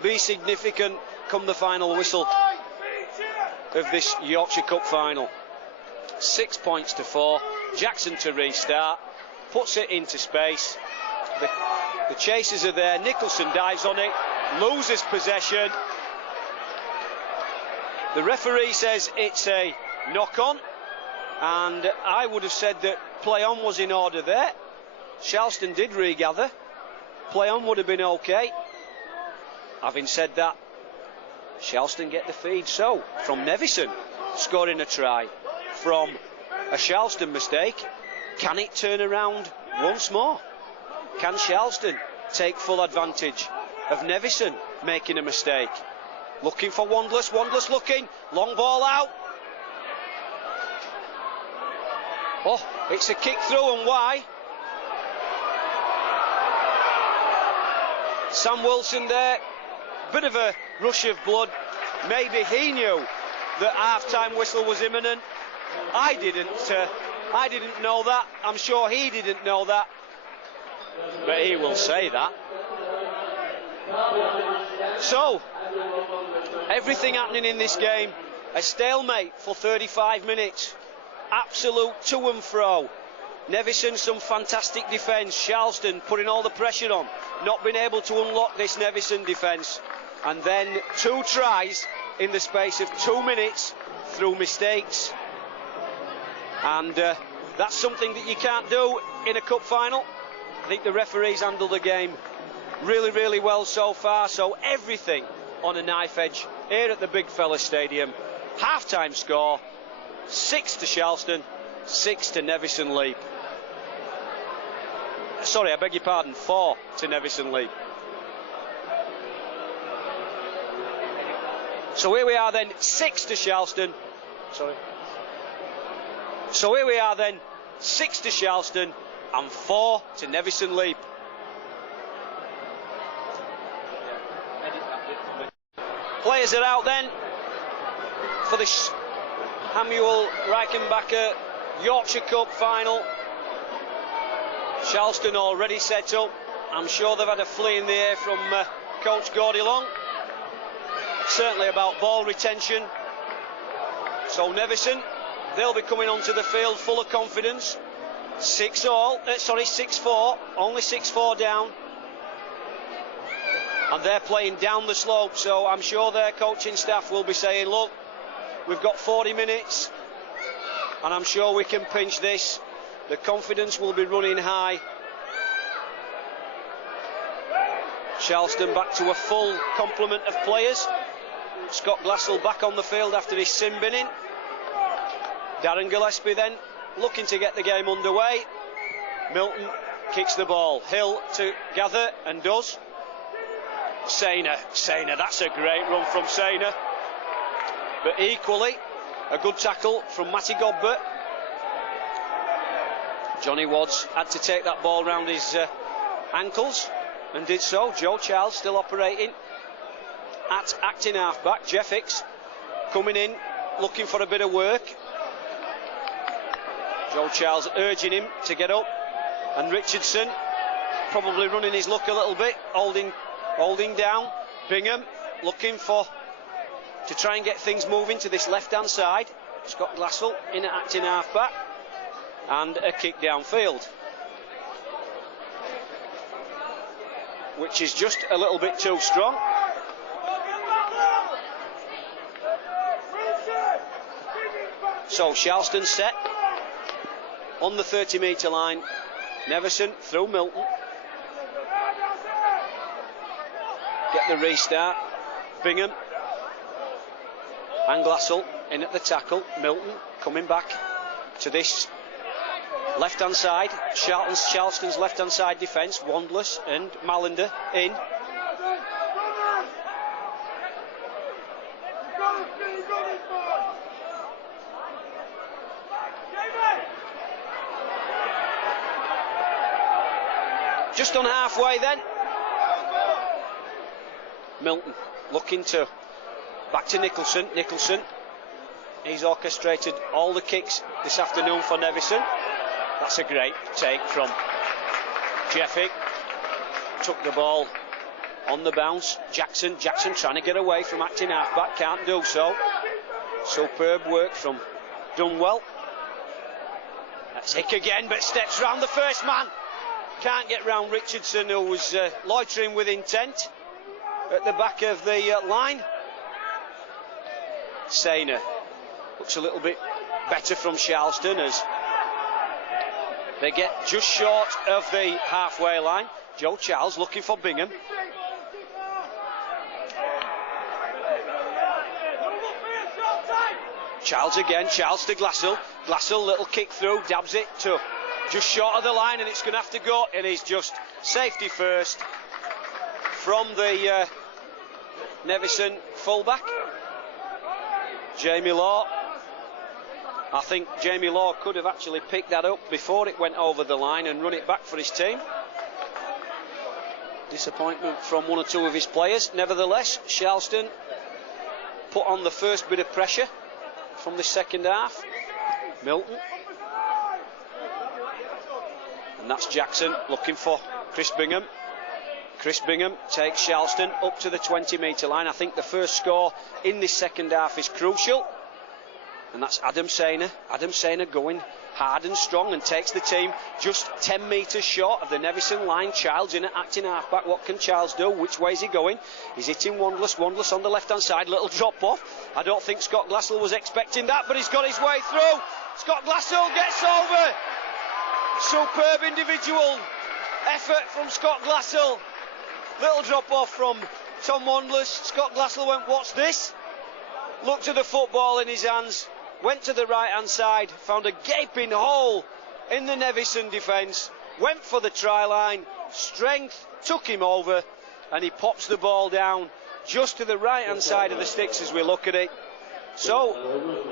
be significant come the final whistle of this Yorkshire Cup final? 6 points to 4. Jackson to restart, puts it into space. The chasers are there. Nicholson dives on it, loses possession. The referee says it's a knock-on, and I would have said that play on was in order there. Sharlston did regather. Play on would have been okay. Having said that, Sharlston get the feed. So, from Nevison scoring a try from a Sharlston mistake, can it turn around once more? Can Sharlston take full advantage of Nevison making a mistake? Looking for Wanderers. Wanderers looking. Long ball out. Oh, it's a kick through, and why? Sam Wilson there. Bit of a rush of blood. Maybe he knew that half-time whistle was imminent. I didn't know that. I'm sure he didn't know that, but he will say that. So, everything happening in this game, a stalemate for 35 minutes, absolute to and fro. Nevison, some fantastic defence. Sharlston putting all the pressure on, not being able to unlock this Nevison defence, and then 2 tries in the space of 2 minutes through mistakes, and that's something that you can't do in a cup final. I think the referees handled the game really, really well so far. So everything on a knife edge here at the Big Fella Stadium. Half-time score 6 to Sharlston, 6 to Nevison Leap. Sorry, I beg your pardon, 4 to Nevison Leap. So here we are then, 6 to Sharlston. Sorry. So here we are then, 6 to Sharlston and 4 to Nevison Leap. Players are out then for the Hamuel Reichenbacher Yorkshire Cup final. Sharlston already set up. I'm sure they've had a flea in the air from Coach Gordy Long. Certainly about ball retention. So Nevison, they'll be coming onto the field full of confidence. 6-4, only 6-4 down. And they're playing down the slope, so I'm sure their coaching staff will be saying, look, we've got 40 minutes, and I'm sure we can pinch this. The confidence will be running high. Sharlston back to a full complement of players. Scott Glassell back on the field after his sin binning. Darren Gillespie then looking to get the game underway. Milton kicks the ball. Hill to gather and does. Sainer, that's a great run from Sainer. But equally, a good tackle from Matty Godbert. Johnny Wadds had to take that ball round his ankles and did so. Joe Charles still operating at acting half-back. Jeff Hicks coming in, looking for a bit of work. Joe Charles urging him to get up. And Richardson probably running his luck a little bit, holding down. Bingham looking to try and get things moving to this left-hand side. Scott Glassell in at acting half-back. And a kick downfield, which is just a little bit too strong. So Sharlston set on the 30-metre line. Nevison through Milton. Get the restart. Bingham and Glassell in at the tackle. Milton coming back to this left-hand side. Sharlston's left-hand side defence. Wandless and Malander in. Just on halfway then. Milton looking to back to Nicholson. He's orchestrated all the kicks this afternoon for Nevison. That's a great take from Jeffy. Took the ball on the bounce. Jackson trying to get away from acting halfback, can't do so. Superb work from Dunwell. That's Hick again, but steps round the first man. Can't get round Richardson, who was loitering with intent at the back of the line. Sainer looks a little bit better from Sharlston as they get just short of the halfway line. Joe Charles looking for Bingham. Charles again, Charles to Glassell. Glassell, little kick through, dabs it to just short of the line, and it's going to have to go. It is just safety first from the Nevison fullback. Jamie Law. I think Jamie Law could have actually picked that up before it went over the line and run it back for his team. Disappointment from one or two of his players. Nevertheless, Sharlston put on the first bit of pressure from the second half. Milton. And that's Jackson looking for Chris Bingham. Chris Bingham takes Sharlston up to the 20-metre line. I think the first score in this second half is crucial. And that's Adam Sainer. Adam Sainer going hard and strong and takes the team just 10 metres short of the Nevison line. Childs in at acting halfback. What can Childs do? Which way is he going? He's hitting Wandless. Wandless on the left-hand side. Little drop off. I don't think Scott Glassell was expecting that, but he's got his way through. Scott Glassell gets over. Superb individual effort from Scott Glassell. Little drop off from Tom Wandless. Scott Glassell went, what's this? Looked at the football in his hands went to the right hand side, found a gaping hole in the Nevison defence, went for the try line, strength took him over, and he pops the ball down just to the right hand side of the sticks as we look at it. So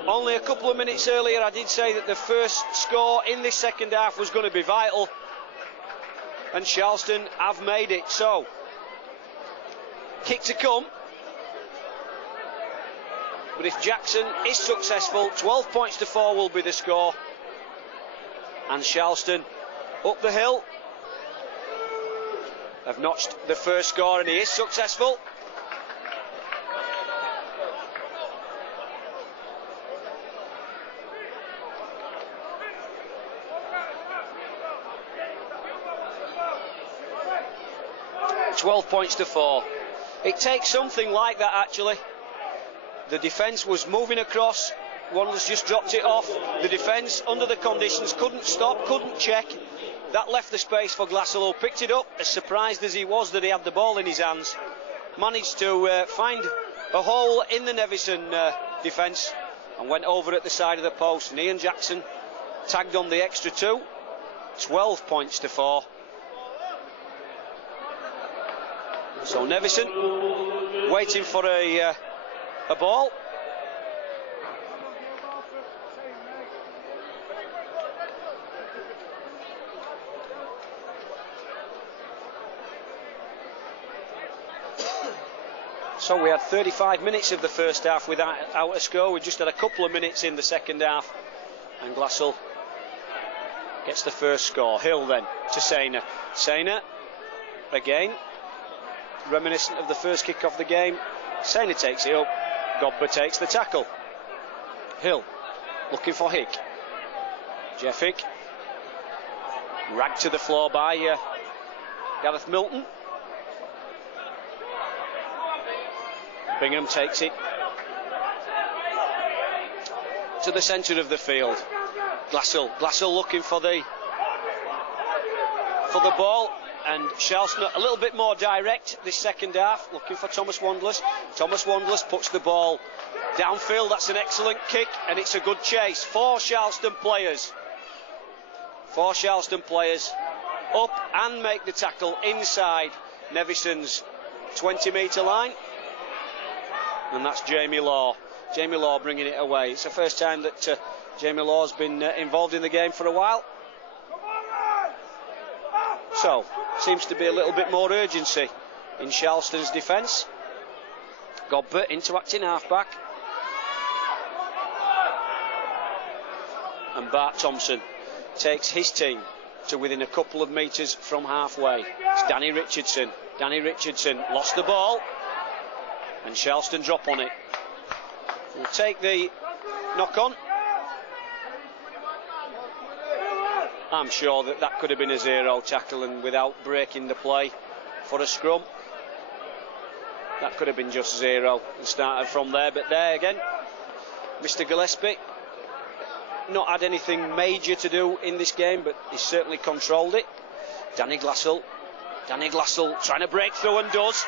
only a couple of minutes earlier I did say that the first score in this second half was going to be vital, and Sharlston have made it. So kick to come, but if Jackson is successful, 12 points to 4 will be the score, and Sharlston up the hill have notched the first score, and he is successful. $12 points to 4. It takes something like that, actually. The defence was moving across, Wanderers just dropped it off. The defence, under the conditions, couldn't stop, couldn't check. That left the space for Glassell, who picked it up, as surprised as he was that he had the ball in his hands. Managed to find a hole in the Nevison defence and went over at the side of the post. And Ian Jackson tagged on the extra 2. 12 points to 4. So Nevison waiting for a ball. So we had 35 minutes of the first half without a score. We just had a couple of minutes in the second half, and Glassell gets the first score. Hill then to Sainer. Sainer again, reminiscent of the first kick of the game. Sainer takes it up. Godber takes the tackle. Hill looking for Hick. Jeff Hick ragged to the floor by Gareth Milton. Bingham takes it to the centre of the field. Glassell looking for the ball, and Sharlston a little bit more direct this second half, looking for Thomas Wandless. Thomas Wandless puts the ball downfield. That's an excellent kick, and it's a good chase. Four Sharlston players up and make the tackle inside Nevison's 20-metre line. And that's Jamie Law. Jamie Law bringing it away. It's the first time that Jamie Law's been involved in the game for a while. So, seems to be a little bit more urgency in Sharlston's defence. Godber into acting half-back. And Bart Thompson takes his team to within a couple of metres from halfway. It's Danny Richardson. Danny Richardson lost the ball, and Sharlston drop on it. We'll take the knock on. I'm sure that could have been a zero tackle, and without breaking the play for a scrum, that could have been just zero and started from there. But there again, Mr. Gillespie not had anything major to do in this game, but he's certainly controlled it. Danny Glassell trying to break through, and does.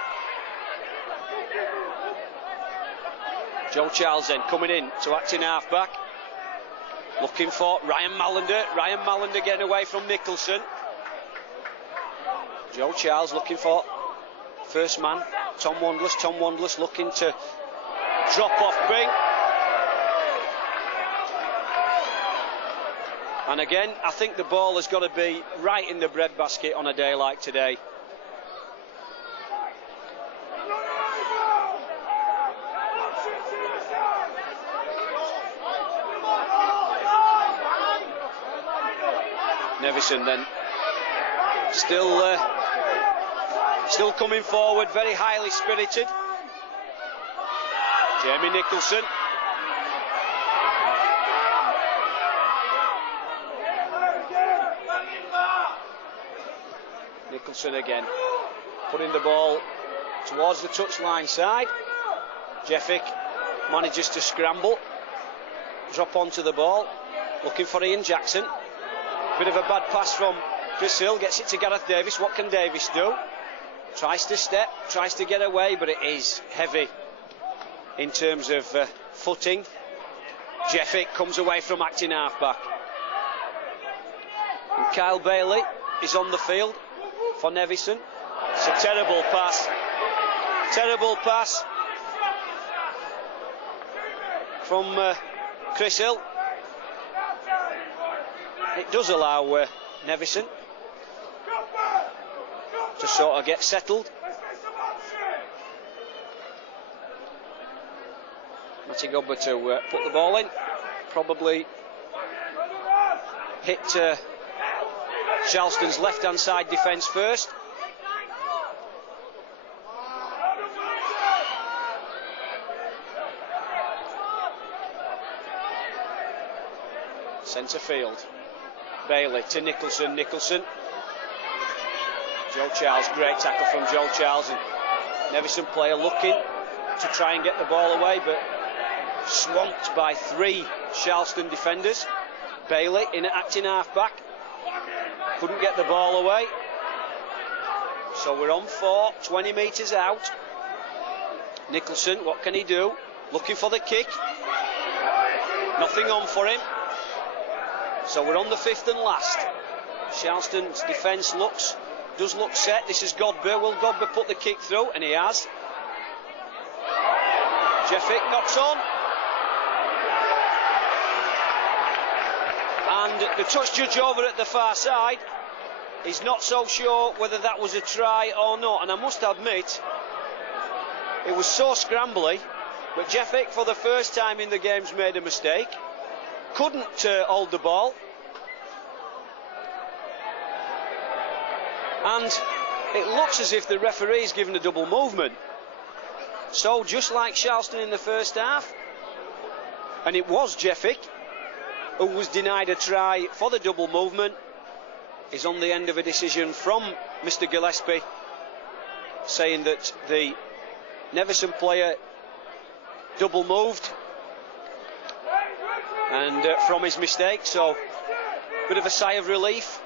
Joe Charles then coming in to acting half-back, looking for Ryan Mallander. Ryan Mallander getting away from Nicholson. Joe Charles looking for first man, Tom Wandless. Tom Wandless looking to drop off Bing. And again, I think the ball has got to be right in the breadbasket on a day like today. Nevison then still coming forward, very highly spirited. Jamie Nicholson. Nicholson again, putting the ball towards the touchline side. Jeffick manages to scramble, drop onto the ball, looking for Ian Jackson. Bit of a bad pass from Chris Hill, gets it to Gareth Davis. What can Davis do? Tries to step, tries to get away, but it is heavy in terms of footing. Jeffick comes away from acting half-back. And Kyle Bailey is on the field for Nevison. It's a terrible pass. Terrible pass from Chris Hill. It does allow Nevison to sort of get settled. Matty Gobber to put the ball in. Probably hit Sharlston's left-hand side defence first. Centre field. Bailey to Nicholson. Nicholson. Joe Charles, great tackle from Joe Charles, and Nevison player looking to try and get the ball away, but swamped by 3 Sharlston defenders. Bailey in at acting half-back. Couldn't get the ball away. So we're on 4, 20 metres out. Nicholson, what can he do? Looking for the kick. Nothing on for him. So we're on the 5th and last. Sharlston's defence does look set. This is Godber. Will Godber put the kick through? And he has. Jeffick knocks on. And the touch judge over at the far side is not so sure whether that was a try or not. And I must admit, it was so scrambly, but Jeffick for the first time in the game's made a mistake. Couldn't hold the ball. And it looks as if the referee's given a double movement. So just like Sharlston in the first half, and it was Jeffick who was denied a try for the double movement, is on the end of a decision from Mr. Gillespie saying that the Nevison player double moved and from his mistake. So bit of a sigh of relief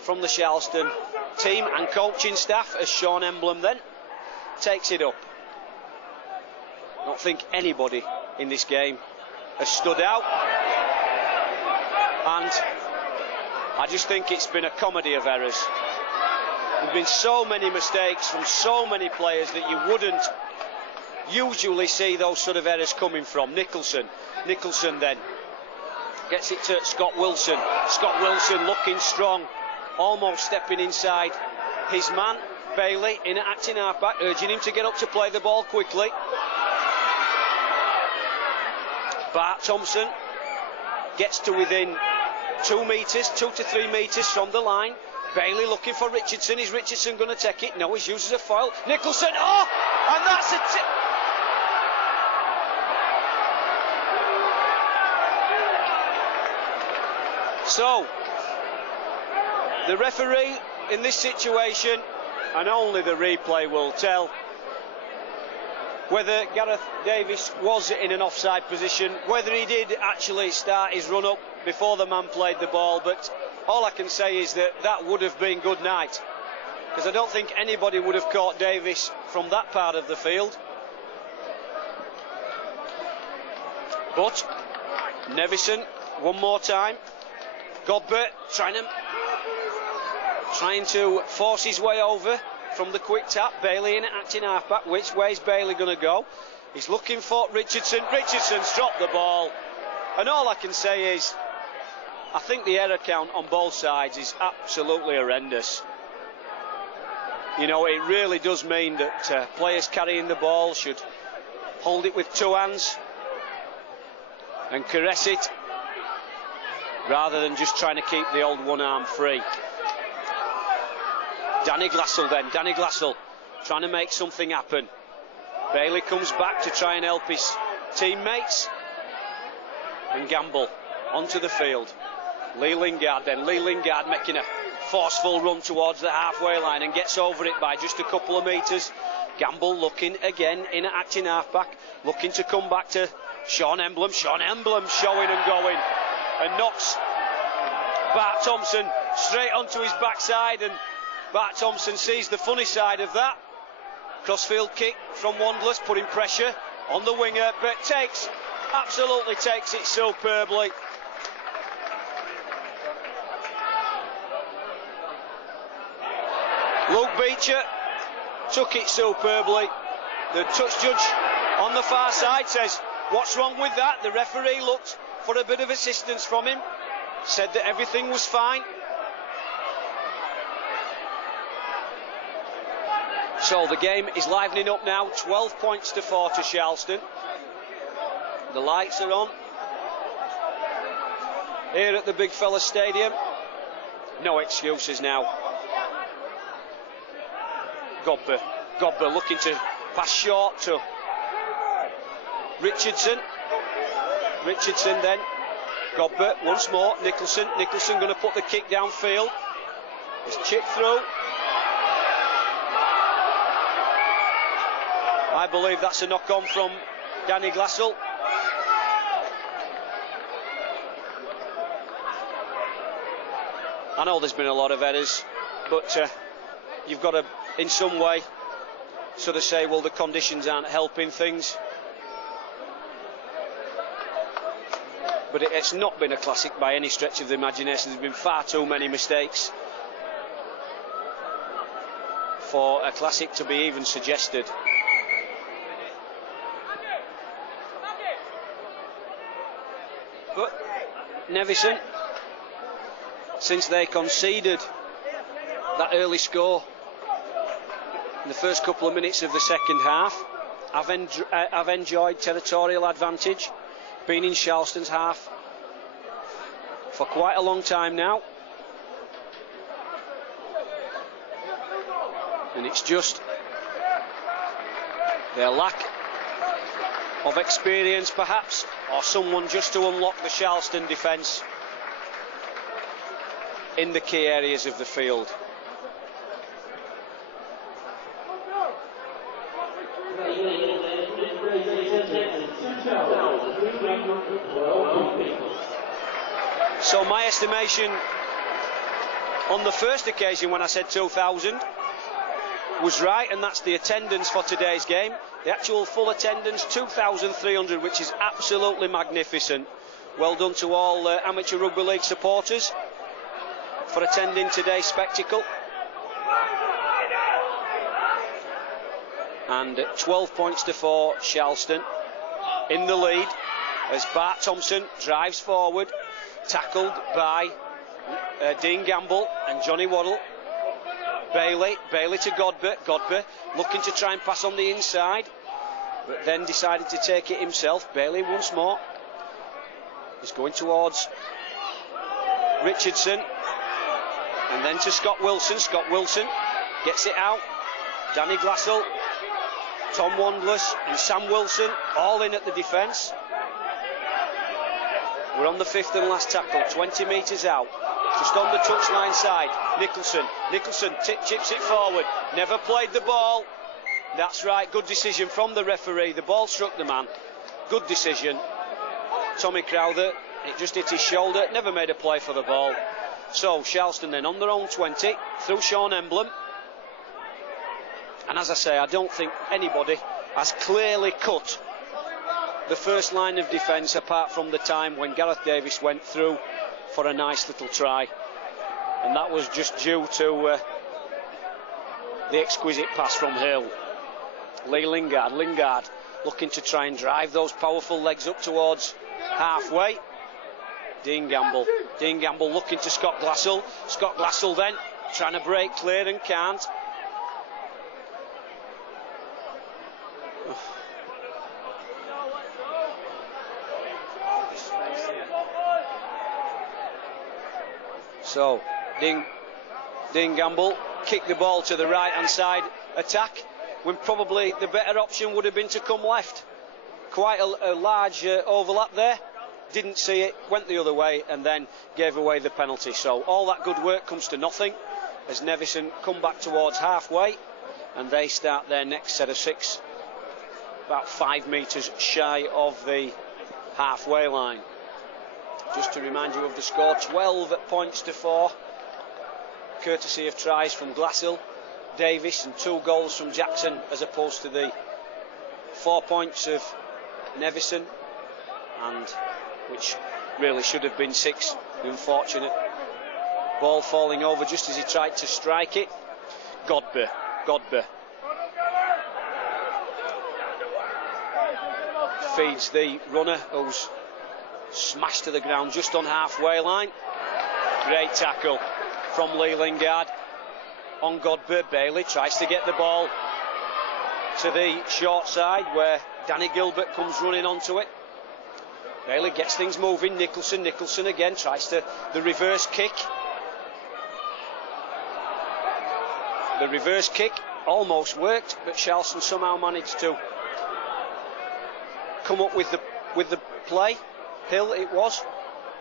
from the Sharlston team and coaching staff as Sean Emblem then takes it up. I don't think anybody in this game has stood out, and I just think it's been a comedy of errors. There have been so many mistakes from so many players that you wouldn't usually see those sort of errors coming from. Nicholson then gets it to Scott Wilson. Scott Wilson looking strong, almost stepping inside his man. Bailey in at acting half-back, urging him to get up to play the ball quickly. Bart Thompson gets to within 2 to 3 metres from the line. Bailey looking for Richardson. Is Richardson going to take it? No, he's used as a foul. Nicholson, oh! And that's a So, the referee in this situation, and only the replay will tell, whether Gareth Davis was in an offside position, whether he did actually start his run-up before the man played the ball, but all I can say is that that would have been good night, because I don't think anybody would have caught Davis from that part of the field. But Nevison, one more time. Godber trying to force his way over from the quick tap. Bailey in at acting half-back. Which way is Bailey going to go? He's looking for Richardson. Richardson's dropped the ball. And all I can say is, I think the error count on both sides is absolutely horrendous. You know, it really does mean that players carrying the ball should hold it with 2 hands and caress it, rather than just trying to keep the old one arm free. Danny Glassell then. Danny Glassell trying to make something happen. Bailey comes back to try and help his teammates. And Gamble onto the field. Lee Lingard then. Lee Lingard making a forceful run towards the halfway line and gets over it by just a couple of metres. Gamble looking again in at acting halfback, looking to come back to Sean Emblem. Sean Emblem showing and going, and knocks Bart Thompson straight onto his backside, and Bart Thompson sees the funny side of that. Crossfield kick from Wanderers, putting pressure on the winger, but absolutely takes it superbly. Luke Beecher took it superbly. The touch judge on the far side says, what's wrong with that? The referee looked for a bit of assistance from him, said that everything was fine. So the game is livening up now, 12 points to 4 to Sharlston. The lights are on here at the Big Fella Stadium. No excuses now. Godber looking to pass short to Richardson. Richardson then. Godber once more. Nicholson going to put the kick downfield. It's chipped through. I believe that's a knock on from Danny Glassell. I know there's been a lot of errors, but you've got to, in some way, sort of say, well, the conditions aren't helping things. But it's not been a classic by any stretch of the imagination. There's been far too many mistakes for a classic to be even suggested. But Nevison, since they conceded that early score in the first couple of minutes of the second half, I've enjoyed territorial advantage, been in Sharlston's half for quite a long time now, and it's just their lack of experience perhaps, or someone just to unlock the Sharlston defence in the key areas of the field. So my estimation on the first occasion when I said 2,000 was right, and that's the attendance for today's game. The actual full attendance, 2,300, which is absolutely magnificent. Well done to all amateur rugby league supporters for attending today's spectacle. And 12 points to 4, Sharlston in the lead as Bart Thompson drives forward, tackled by Dean Gamble and Johnny Waddle. Bailey to Godber looking to try and pass on the inside, but then decided to take it himself. Bailey once more is going towards Richardson, and then to Scott Wilson. Scott Wilson gets it out. Danny Glassell, Tom Wandless and Sam Wilson all in at the defence. We're on the fifth and last tackle, 20 metres out, just on the touchline side. Nicholson chips it forward, never played the ball. That's right, good decision from the referee. The ball struck the man, good decision. Tommy Crowther, it just hit his shoulder, never made a play for the ball. So Sharlston then on their own 20 through Sean Emblem. And as I say, I don't think anybody has clearly cut the first line of defence apart from the time when Gareth Davis went through for a nice little try, and that was just due to the exquisite pass from Hill. Lee Lingard looking to try and drive those powerful legs up towards halfway. Dean Gamble looking to Scott Glassell then trying to break clear and can't. So Dean Gamble kicked the ball to the right hand side attack, when probably the better option would have been to come left. Quite a large overlap there, didn't see it, went the other way and then gave away the penalty. So all that good work comes to nothing as Nevison come back towards halfway, and they start their next set of 6 about 5 metres shy of the halfway line. Just to remind you of the score, 12 points to 4, courtesy of tries from Glassell, Davis and 2 goals from Jackson, as opposed to the 4 points of Nevison, and which really should have been 6. The unfortunate ball falling over just as he tried to strike it. Godber feeds the runner, who's smashed to the ground just on halfway line. Great tackle from Lee Lingard on Godber. Bailey tries to get the ball to the short side where Danny Gilbert comes running onto it. Bailey gets things moving. Nicholson again tries to the reverse kick. The reverse kick almost worked, but Sharlston somehow managed to come up with the play. Hill it was.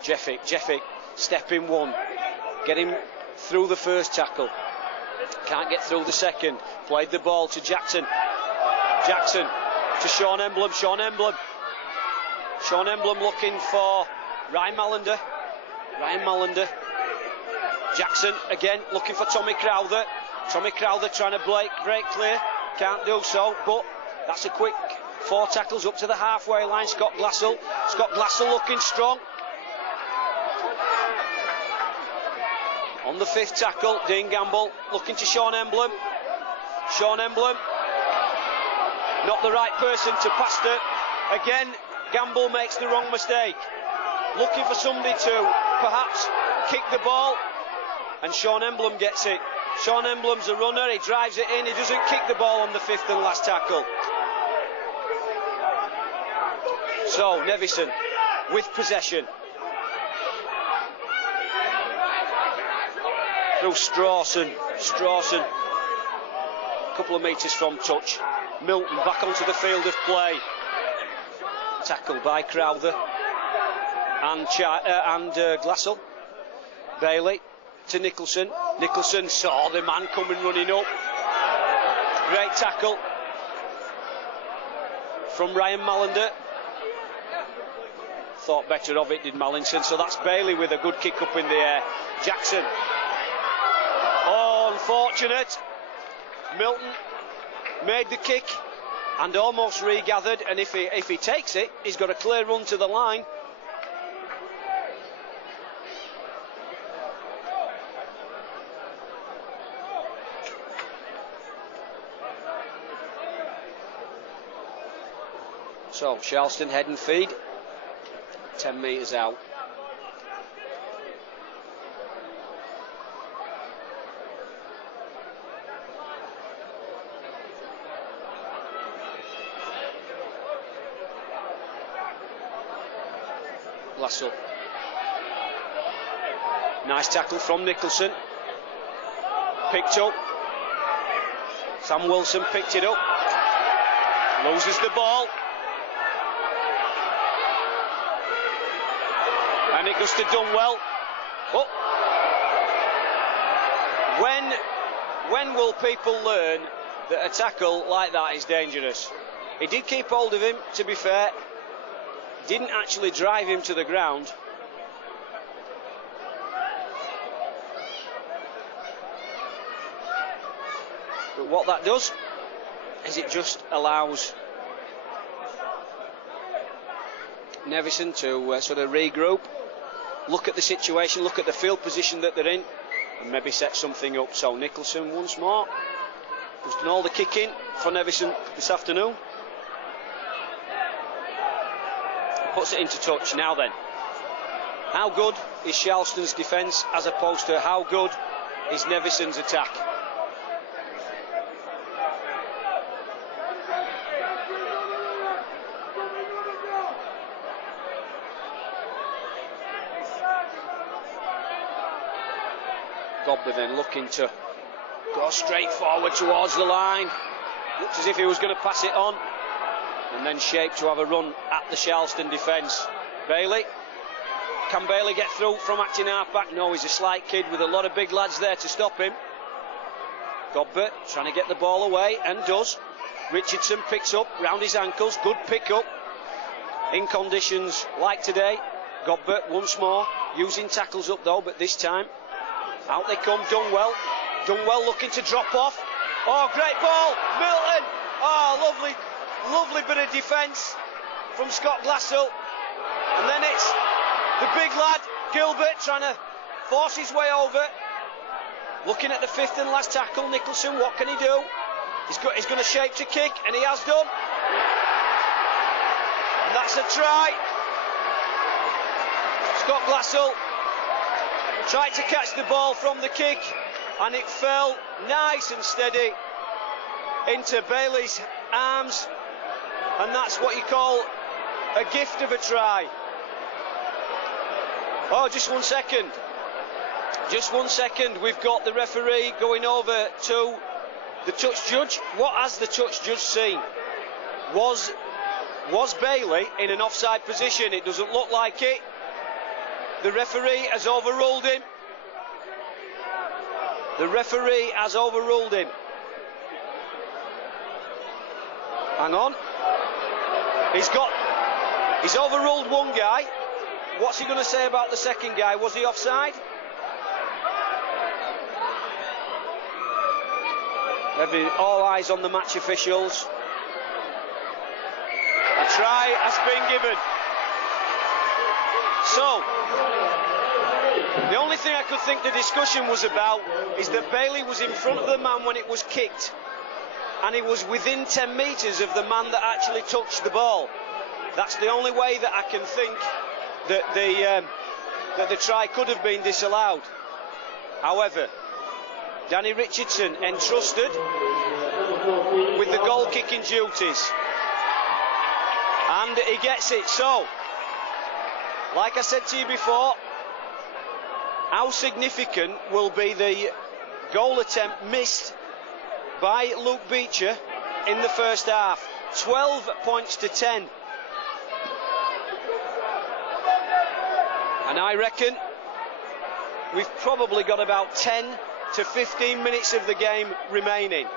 Jeffick step in one, get him through the first tackle, can't get through the second. Played the ball to Jackson to Sean Emblem looking for Ryan Mallender. Jackson again looking for Tommy Crowther trying to break clear, can't do so, but that's a quick 4 tackles up to the halfway line. Scott Glassell looking strong. On the 5th tackle, Dean Gamble looking to Sean Emblem, not the right person to pass to. Again, Gamble makes the wrong mistake, looking for somebody to perhaps kick the ball, and Sean Emblem gets it. Sean Emblem's a runner, he drives it in, he doesn't kick the ball on the 5th and last tackle. So Nevison with possession through Strawson, a couple of metres from touch. Milton back onto the field of play, tackled by Crowther and Glassell. Bailey to Nicholson saw the man coming running up. Great tackle from Ryan Mallender. Thought better of it, did Mallinson. So that's Bailey with a good kick up in the air. Jackson, oh, unfortunate. Milton made the kick and almost regathered, and if he takes it, he's got a clear run to the line. So Sharlston head and feed, 10 metres out. Glassell. Nice tackle from Nicholson. Picked up. Sam Wilson picked it up. Loses the ball. And it goes to Dunwell. Oh. When will people learn that a tackle like that is dangerous? He did keep hold of him, to be fair. Didn't actually drive him to the ground. But what that does is it just allows Nevison to sort of regroup, look at the situation, look at the field position that they're in, and maybe set something up. So Nicholson once more, who's done all the kicking for Nevison this afternoon, puts it into touch. Now then, how good is Sharlston's defence as opposed to how good is Nevison's attack? Godber then looking to go straight forward towards the line. Looks as if he was going to pass it on, and then shaped to have a run at the Sharlston defence. Bailey. Can Bailey get through from acting half-back? No, he's a slight kid with a lot of big lads there to stop him. Godber trying to get the ball away, and does. Richardson picks up round his ankles. Good pick up in conditions like today. Godber once more using tackles up though, but this time out they come. Dunwell looking to drop off. Oh, great ball, Milton. Oh, Lovely bit of defence from Scott Glassell. And then it's the big lad, Gilbert, trying to force his way over. Looking at the fifth and last tackle, Nicholson, what can he do? He's going to shape to kick, and he has done. And that's a try. Scott Glassell tried to catch the ball from the kick, and it fell nice and steady into Bailey's arms, and that's what you call a gift of a try. Oh, just 1 second. Just 1 second. We've got the referee going over to the touch judge. What has the touch judge seen? Was Bailey in an offside position? It doesn't look like it. The referee has overruled him. The referee has overruled him. Hang on. He's overruled one guy. What's he going to say about the second guy? Was he offside? All eyes on the match officials. A try has been given. So, the only thing I could think the discussion was about is that Bailey was in front of the man when it was kicked, and he was within 10 metres of the man that actually touched the ball. That's the only way that I can think that the try could have been disallowed. However, Danny Richardson entrusted with the goal kicking duties, and he gets it. So, like I said to you before, how significant will be the goal attempt missed by Luke Beecher in the first half? 12 points to 10. And I reckon we've probably got about 10 to 15 minutes of the game remaining.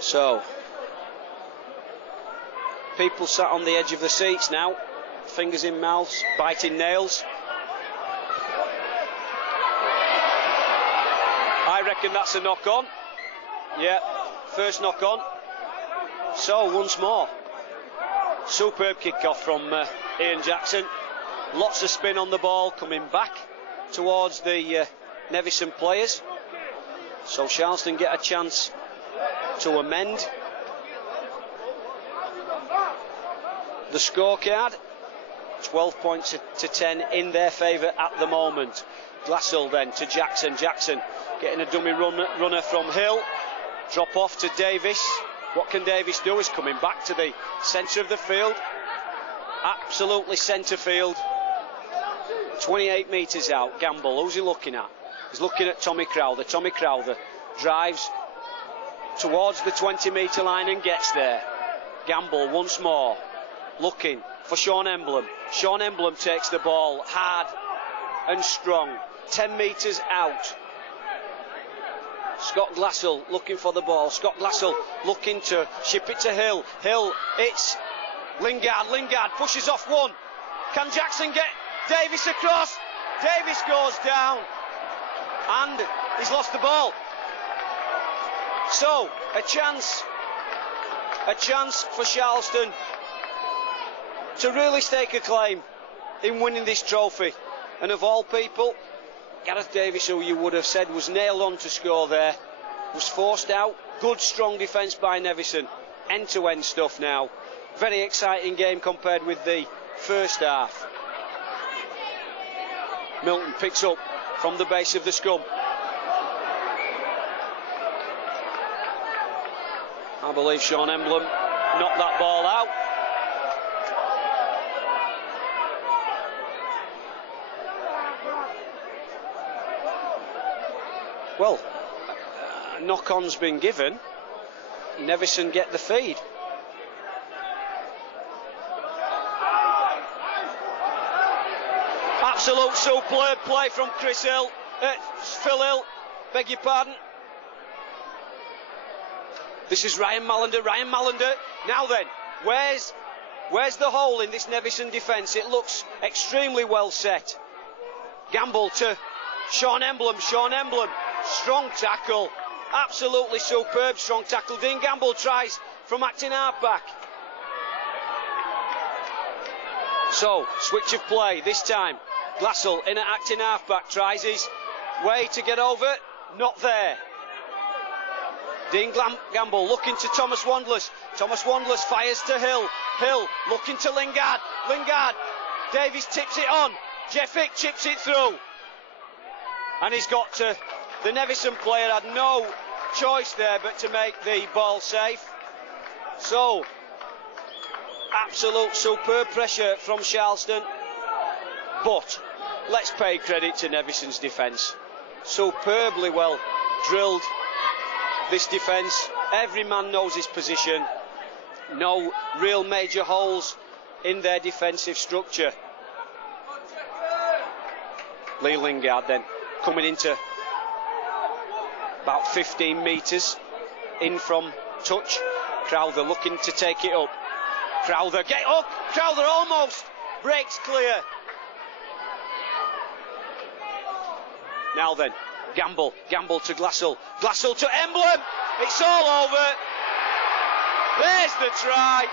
So, people sat on the edge of the seats now, fingers in mouths, biting nails. I reckon that's a knock on. Yeah, first knock on. So, once more, superb kick-off from Ian Jackson. Lots of spin on the ball, coming back towards the Nevison players. So Sharlston get a chance to amend the scorecard. 12 points to 10 in their favour at the moment. Glassell then to Jackson. Jackson getting a dummy runner from Hill. Drop off to Davis. What can Davis do? He's coming back to the centre of the field. Absolutely centre field. 28 metres out. Gamble. Who's he looking at? He's looking at Tommy Crowther. Tommy Crowther drives towards the 20-metre line and gets there. Gamble once more, looking for Sean Emblem. Sean Emblem takes the ball hard and strong, 10 metres out. Scott Glassell looking for the ball. Scott Glassell looking to ship it to Hill. Hill, it's Lingard. Lingard pushes off one. Can Jackson get Davis across? Davis goes down and he's lost the ball. So, a chance for Sharlston to really stake a claim in winning this trophy. And of all people, Gareth Davis, who you would have said was nailed on to score there, was forced out. Good, strong defence by Nevison. End-to-end stuff now. Very exciting game compared with the first half. Milton picks up from the base of the scum. I believe Sean Emblem knocked that ball out. Well, knock-on's been given. Nevison get the feed. Absolute superb play from Phil Hill, beg your pardon. This is Ryan Mallander. Now then, where's the hole in this Nevison defence? It looks extremely well set. Gamble to Sean Emblem. Strong tackle. Absolutely superb strong tackle. Dean Gamble tries from acting half-back. So, switch of play this time. Glassell in at acting half-back, tries his way to get over. Not there. Dean Gamble looking to Thomas Wandless. Thomas Wandless fires to Hill. Hill looking to Lingard. Davies tips it on. Jeffick chips it through. And he's got to... The Nevison player had no choice there but to make the ball safe. So, absolute superb pressure from Sharlston. But let's pay credit to Nevison's defence. Superbly well drilled, this defence. Every man knows his position. No real major holes in their defensive structure. Lee Lingard then coming into about 15 metres in from touch. Crowther looking to take it up. Crowther almost breaks clear. Now then, Gamble to Glassell to Emblem. It's all over. There's the try.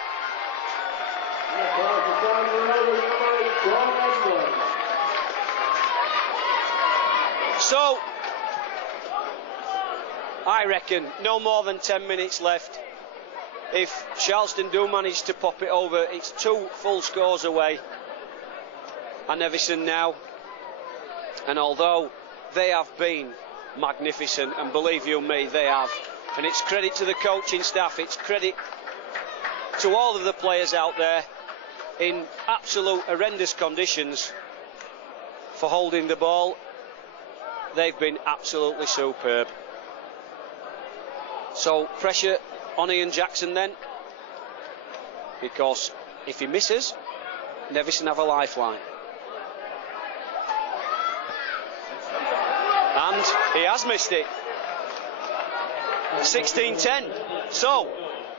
So, I reckon no more than 10 minutes left. If Sharlston do manage to pop it over, it's 2 full scores away. And Nevison now. And although they have been magnificent, and believe you me, they have. And it's credit to the coaching staff, it's credit to all of the players out there in absolute horrendous conditions for holding the ball. They've been absolutely superb. So pressure on Ian Jackson then, because if he misses, Nevison have a lifeline. And he has missed it. 16-10. So,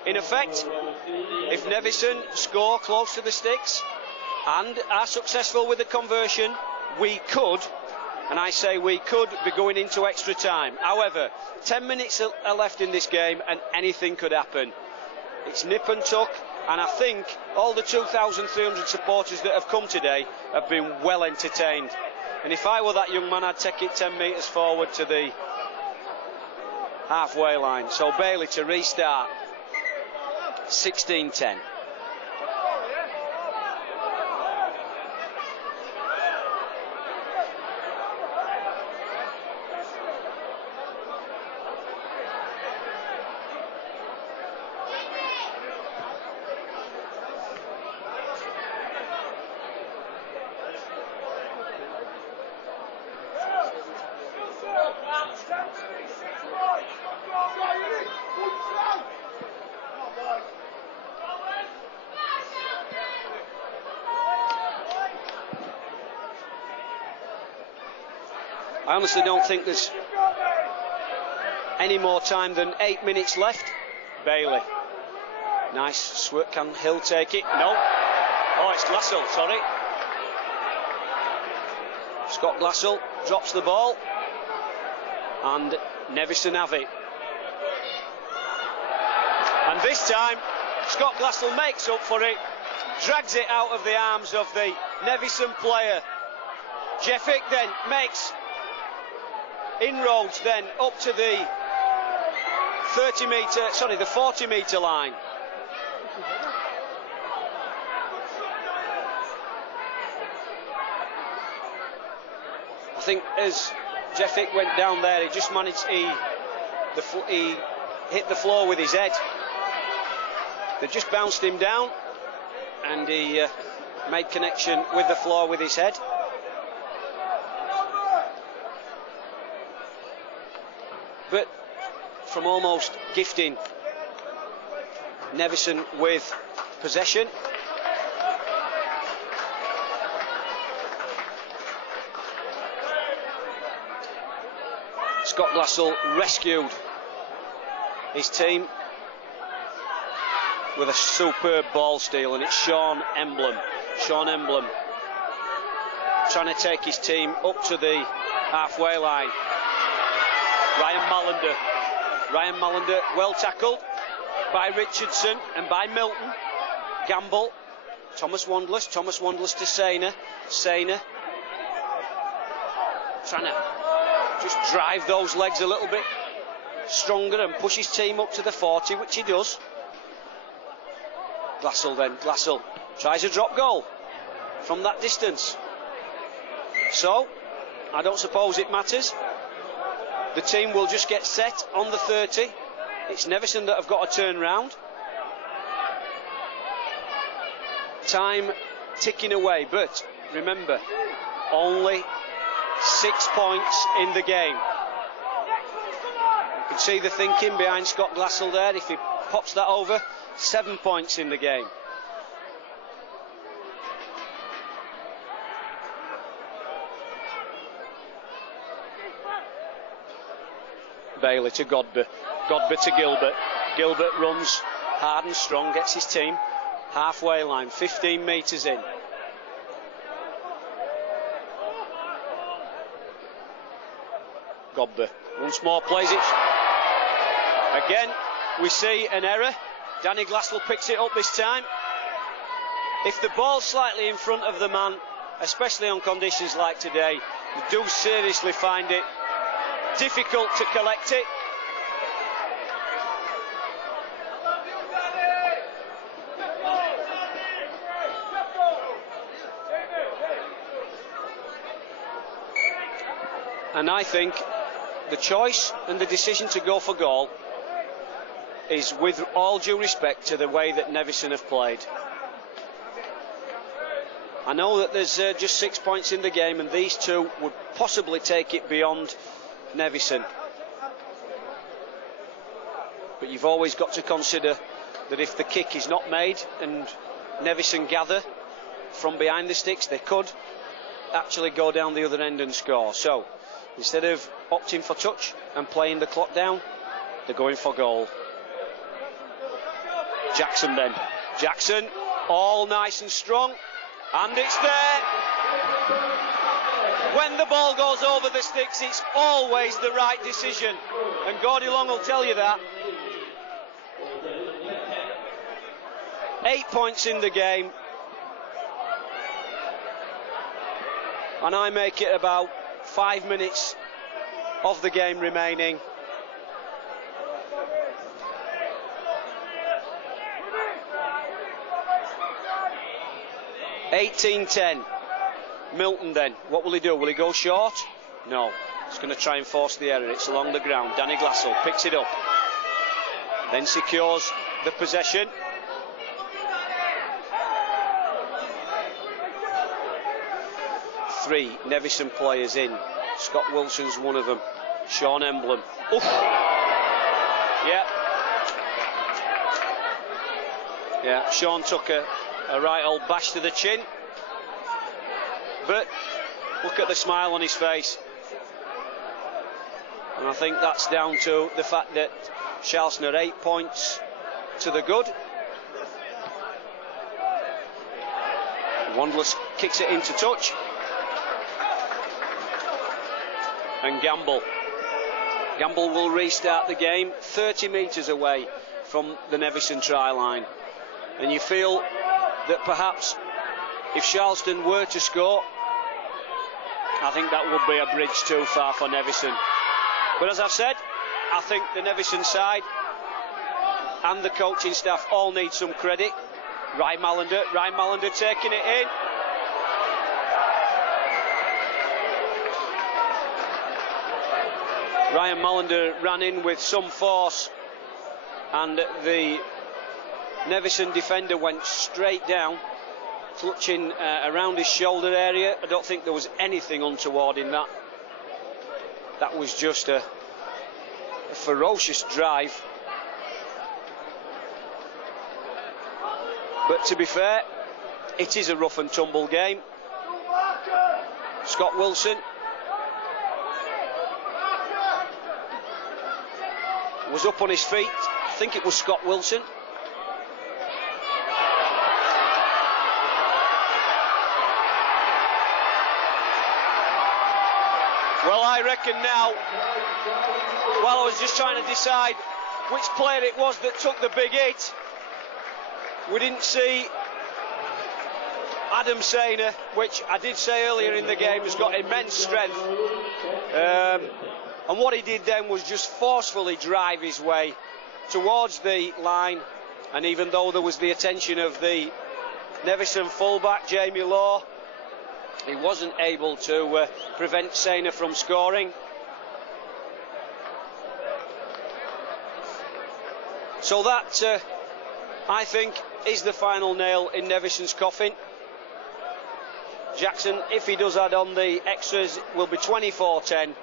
in effect, if Nevison score close to the sticks and are successful with the conversion, we could, and I say we could, be going into extra time. However, 10 minutes are left in this game and anything could happen. It's nip and tuck, and I think all the 2,300 supporters that have come today have been well entertained. And if I were that young man, I'd take it 10 metres forward to the halfway line. So Bailey to restart. 16-10. I honestly don't think there's any more time than 8 minutes left. Bailey. Nice. Can Hill take it? No. Oh, it's Glassell, sorry. Scott Glassell drops the ball. And Nevison have it. And this time, Scott Glassell makes up for it. Drags it out of the arms of the Nevison player. Jeffick then makes inroads then up to the 40 metre line. I think as Jeffick went down there, he just managed, he hit the floor with his head. They just bounced him down and he made connection with the floor with his head. But from almost gifting Nevison with possession, Scott Glassell rescued his team with a superb ball steal, and it's Sean Emblem. Sean Emblem trying to take his team up to the halfway line. Ryan Mallender well tackled by Richardson and by Milton. Gamble, Thomas Wandless to Sainer. Trying to just drive those legs a little bit stronger and push his team up to the 40, which he does. Glassell tries a drop goal from that distance. So, I don't suppose it matters. The team will just get set on the 30. It's Nevison that have got to turn round. Time ticking away, but remember, only 6 points in the game. You can see the thinking behind Scott Glassell there. If he pops that over, 7 points in the game. Bailey to Godber to Gilbert. Gilbert runs hard and strong, gets his team halfway line, 15 metres in. Godber once more plays it. Again, we see an error. Danny Glassell picks it up this time. If the ball's slightly in front of the man, especially on conditions like today, you do seriously find it difficult to collect it. And I think the choice and the decision to go for goal is with all due respect to the way that Nevison have played. I know that there's just 6 points in the game, and these two would possibly take it beyond Nevison. But you've always got to consider that if the kick is not made and Nevison gather from behind the sticks, they could actually go down the other end and score. So instead of opting for touch and playing the clock down, they're going for goal. Jackson, all nice and strong, and it's there. When the ball goes over the sticks, it's always the right decision, and Gordy Long will tell you that. 8 points in the game, and I make it about 5 minutes of the game remaining. (18-10). Milton then, what will he do? Will he go short? No, he's going to try and force the error. It's along the ground. Danny Glassell picks it up, then secures the possession. Three Nevison players in. Scott Wilson's one of them. Sean Emblem. Oof. Yeah, Sean took a right old bash to the chin. But look at the smile on his face. And I think that's down to the fact that Sharlston are 8 points to the good. Wandless kicks it into touch. And Gamble will restart the game 30 metres away from the Nevison try line. And you feel that perhaps if Sharlston were to score, I think that would be a bridge too far for Nevison. But as I've said, I think the Nevison side and the coaching staff all need some credit. Ryan Mallender taking it in. Ryan Mallender ran in with some force, and the Nevison defender went straight down, clutching around his shoulder area. I don't think there was anything untoward in that. That was just a ferocious drive. But to be fair, it is a rough and tumble game. Scott Wilson was up on his feet. I think it was Scott Wilson. Well, I reckon now, while I was just trying to decide which player it was that took the big hit, we didn't see Adam Sainer, which I did say earlier in the game has got immense strength. And what he did then was just forcefully drive his way towards the line. And even though there was the attention of the Nevison fullback, Jamie Law, he wasn't able to prevent Sainer from scoring. So that, I think, is the final nail in Nevison's coffin. Jackson, if he does add on the extras, will be 24-10.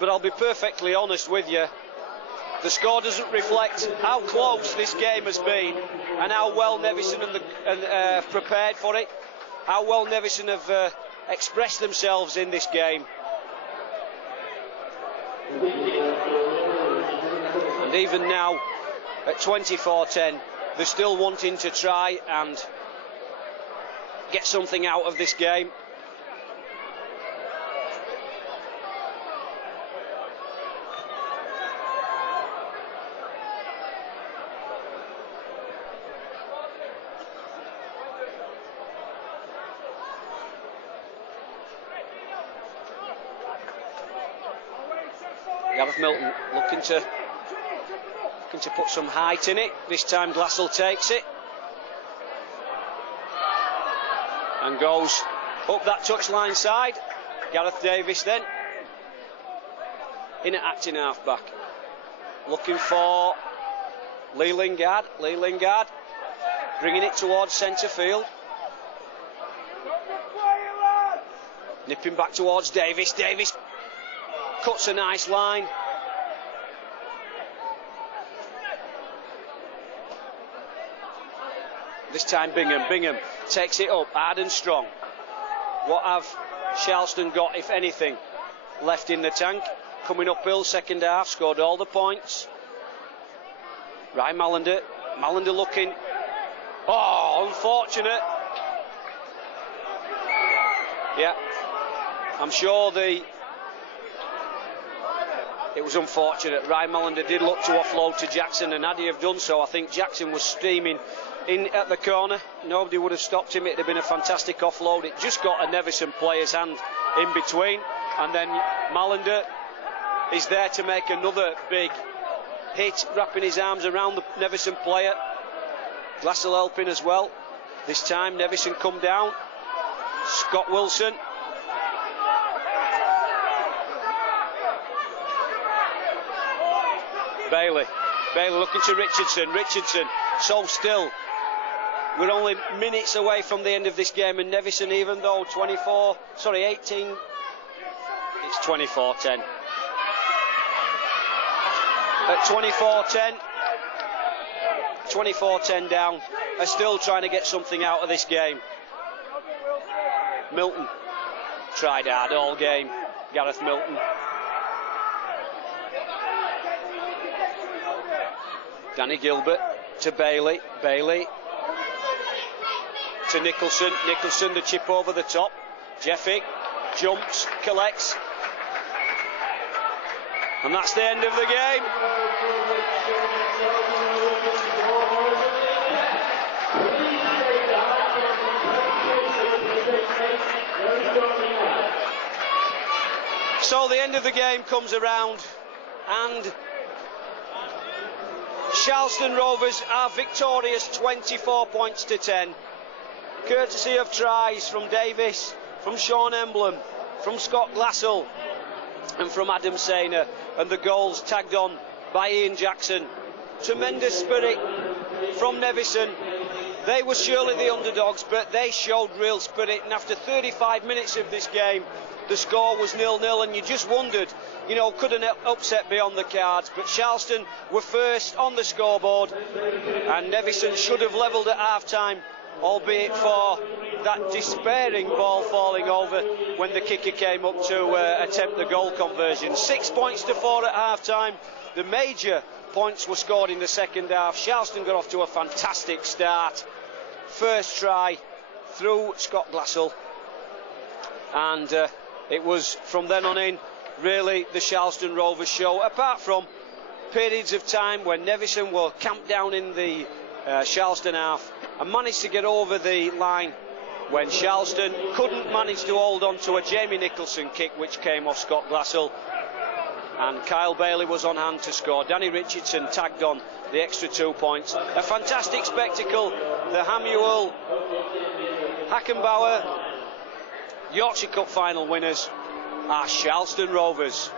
But I'll be perfectly honest with you, the score doesn't reflect how close this game has been and how well Nevison have prepared for it, how well Nevison have expressed themselves in this game. And even now, at 24-10, they're still wanting to try and get something out of this game. Gareth Milton looking to put some height in it. This time Glassell takes it and goes up that touchline side. Gareth Davis then in at acting half-back, looking for Lee Lingard. Lee Lingard bringing it towards centre field, nipping back towards Davis. Davis cuts a nice line. This time Bingham takes it up hard and strong. What have Sharlston got, if anything, left in the tank? Coming uphill, second half, scored all the points. Ryan Mallender looking. Oh, unfortunate. Yeah, I'm sure it was unfortunate. Ryan Mallender did look to offload to Jackson, and had he have done so, I think Jackson was steaming in at the corner. Nobody would have stopped him. It would have been a fantastic offload. It just got a Nevison player's hand in between, and then Mallender is there to make another big hit, wrapping his arms around the Nevison player. Glassell helping as well. This time Nevison come down. Scott Wilson. Bailey looking to Richardson so still. We're only minutes away from the end of this game, and Nevison, even though 18, it's 24-10. At 24-10 down, are still trying to get something out of this game. Milton tried hard all game, Gareth Milton. Danny Gilbert to Bailey to Nicholson. Nicholson, the chip over the top. Jeffy jumps, collects, and that's the end of the game. So the end of the game comes around, and Sharlston Rovers are victorious 24-10, courtesy of tries from Davis, from Sean Emblem, from Scott Glassell and from Adam Sainer, and the goals tagged on by Ian Jackson. Tremendous spirit from Nevison. They were surely the underdogs, but they showed real spirit, and after 35 minutes of this game, the score was 0-0, and you just wondered, could an upset be on the cards? But Sharlston were first on the scoreboard, and Nevison should have levelled at half-time, albeit for that despairing ball falling over when the kicker came up to attempt the goal conversion. 6 points to 4 at half-time. The major points were scored in the second half. Sharlston got off to a fantastic start. First try through Scott Glassell, and it was from then on in really the Sharlston Rovers show, apart from periods of time when Nevison were camped down in the Sharlston half and managed to get over the line when Sharlston couldn't manage to hold on to a Jamie Nicholson kick which came off Scott Glassell, and Kyle Bailey was on hand to score. Danny Richardson tagged on the extra 2 points. A fantastic spectacle. The Hamuel Reichenbacher Yorkshire Cup final winners are Sharlston Rovers.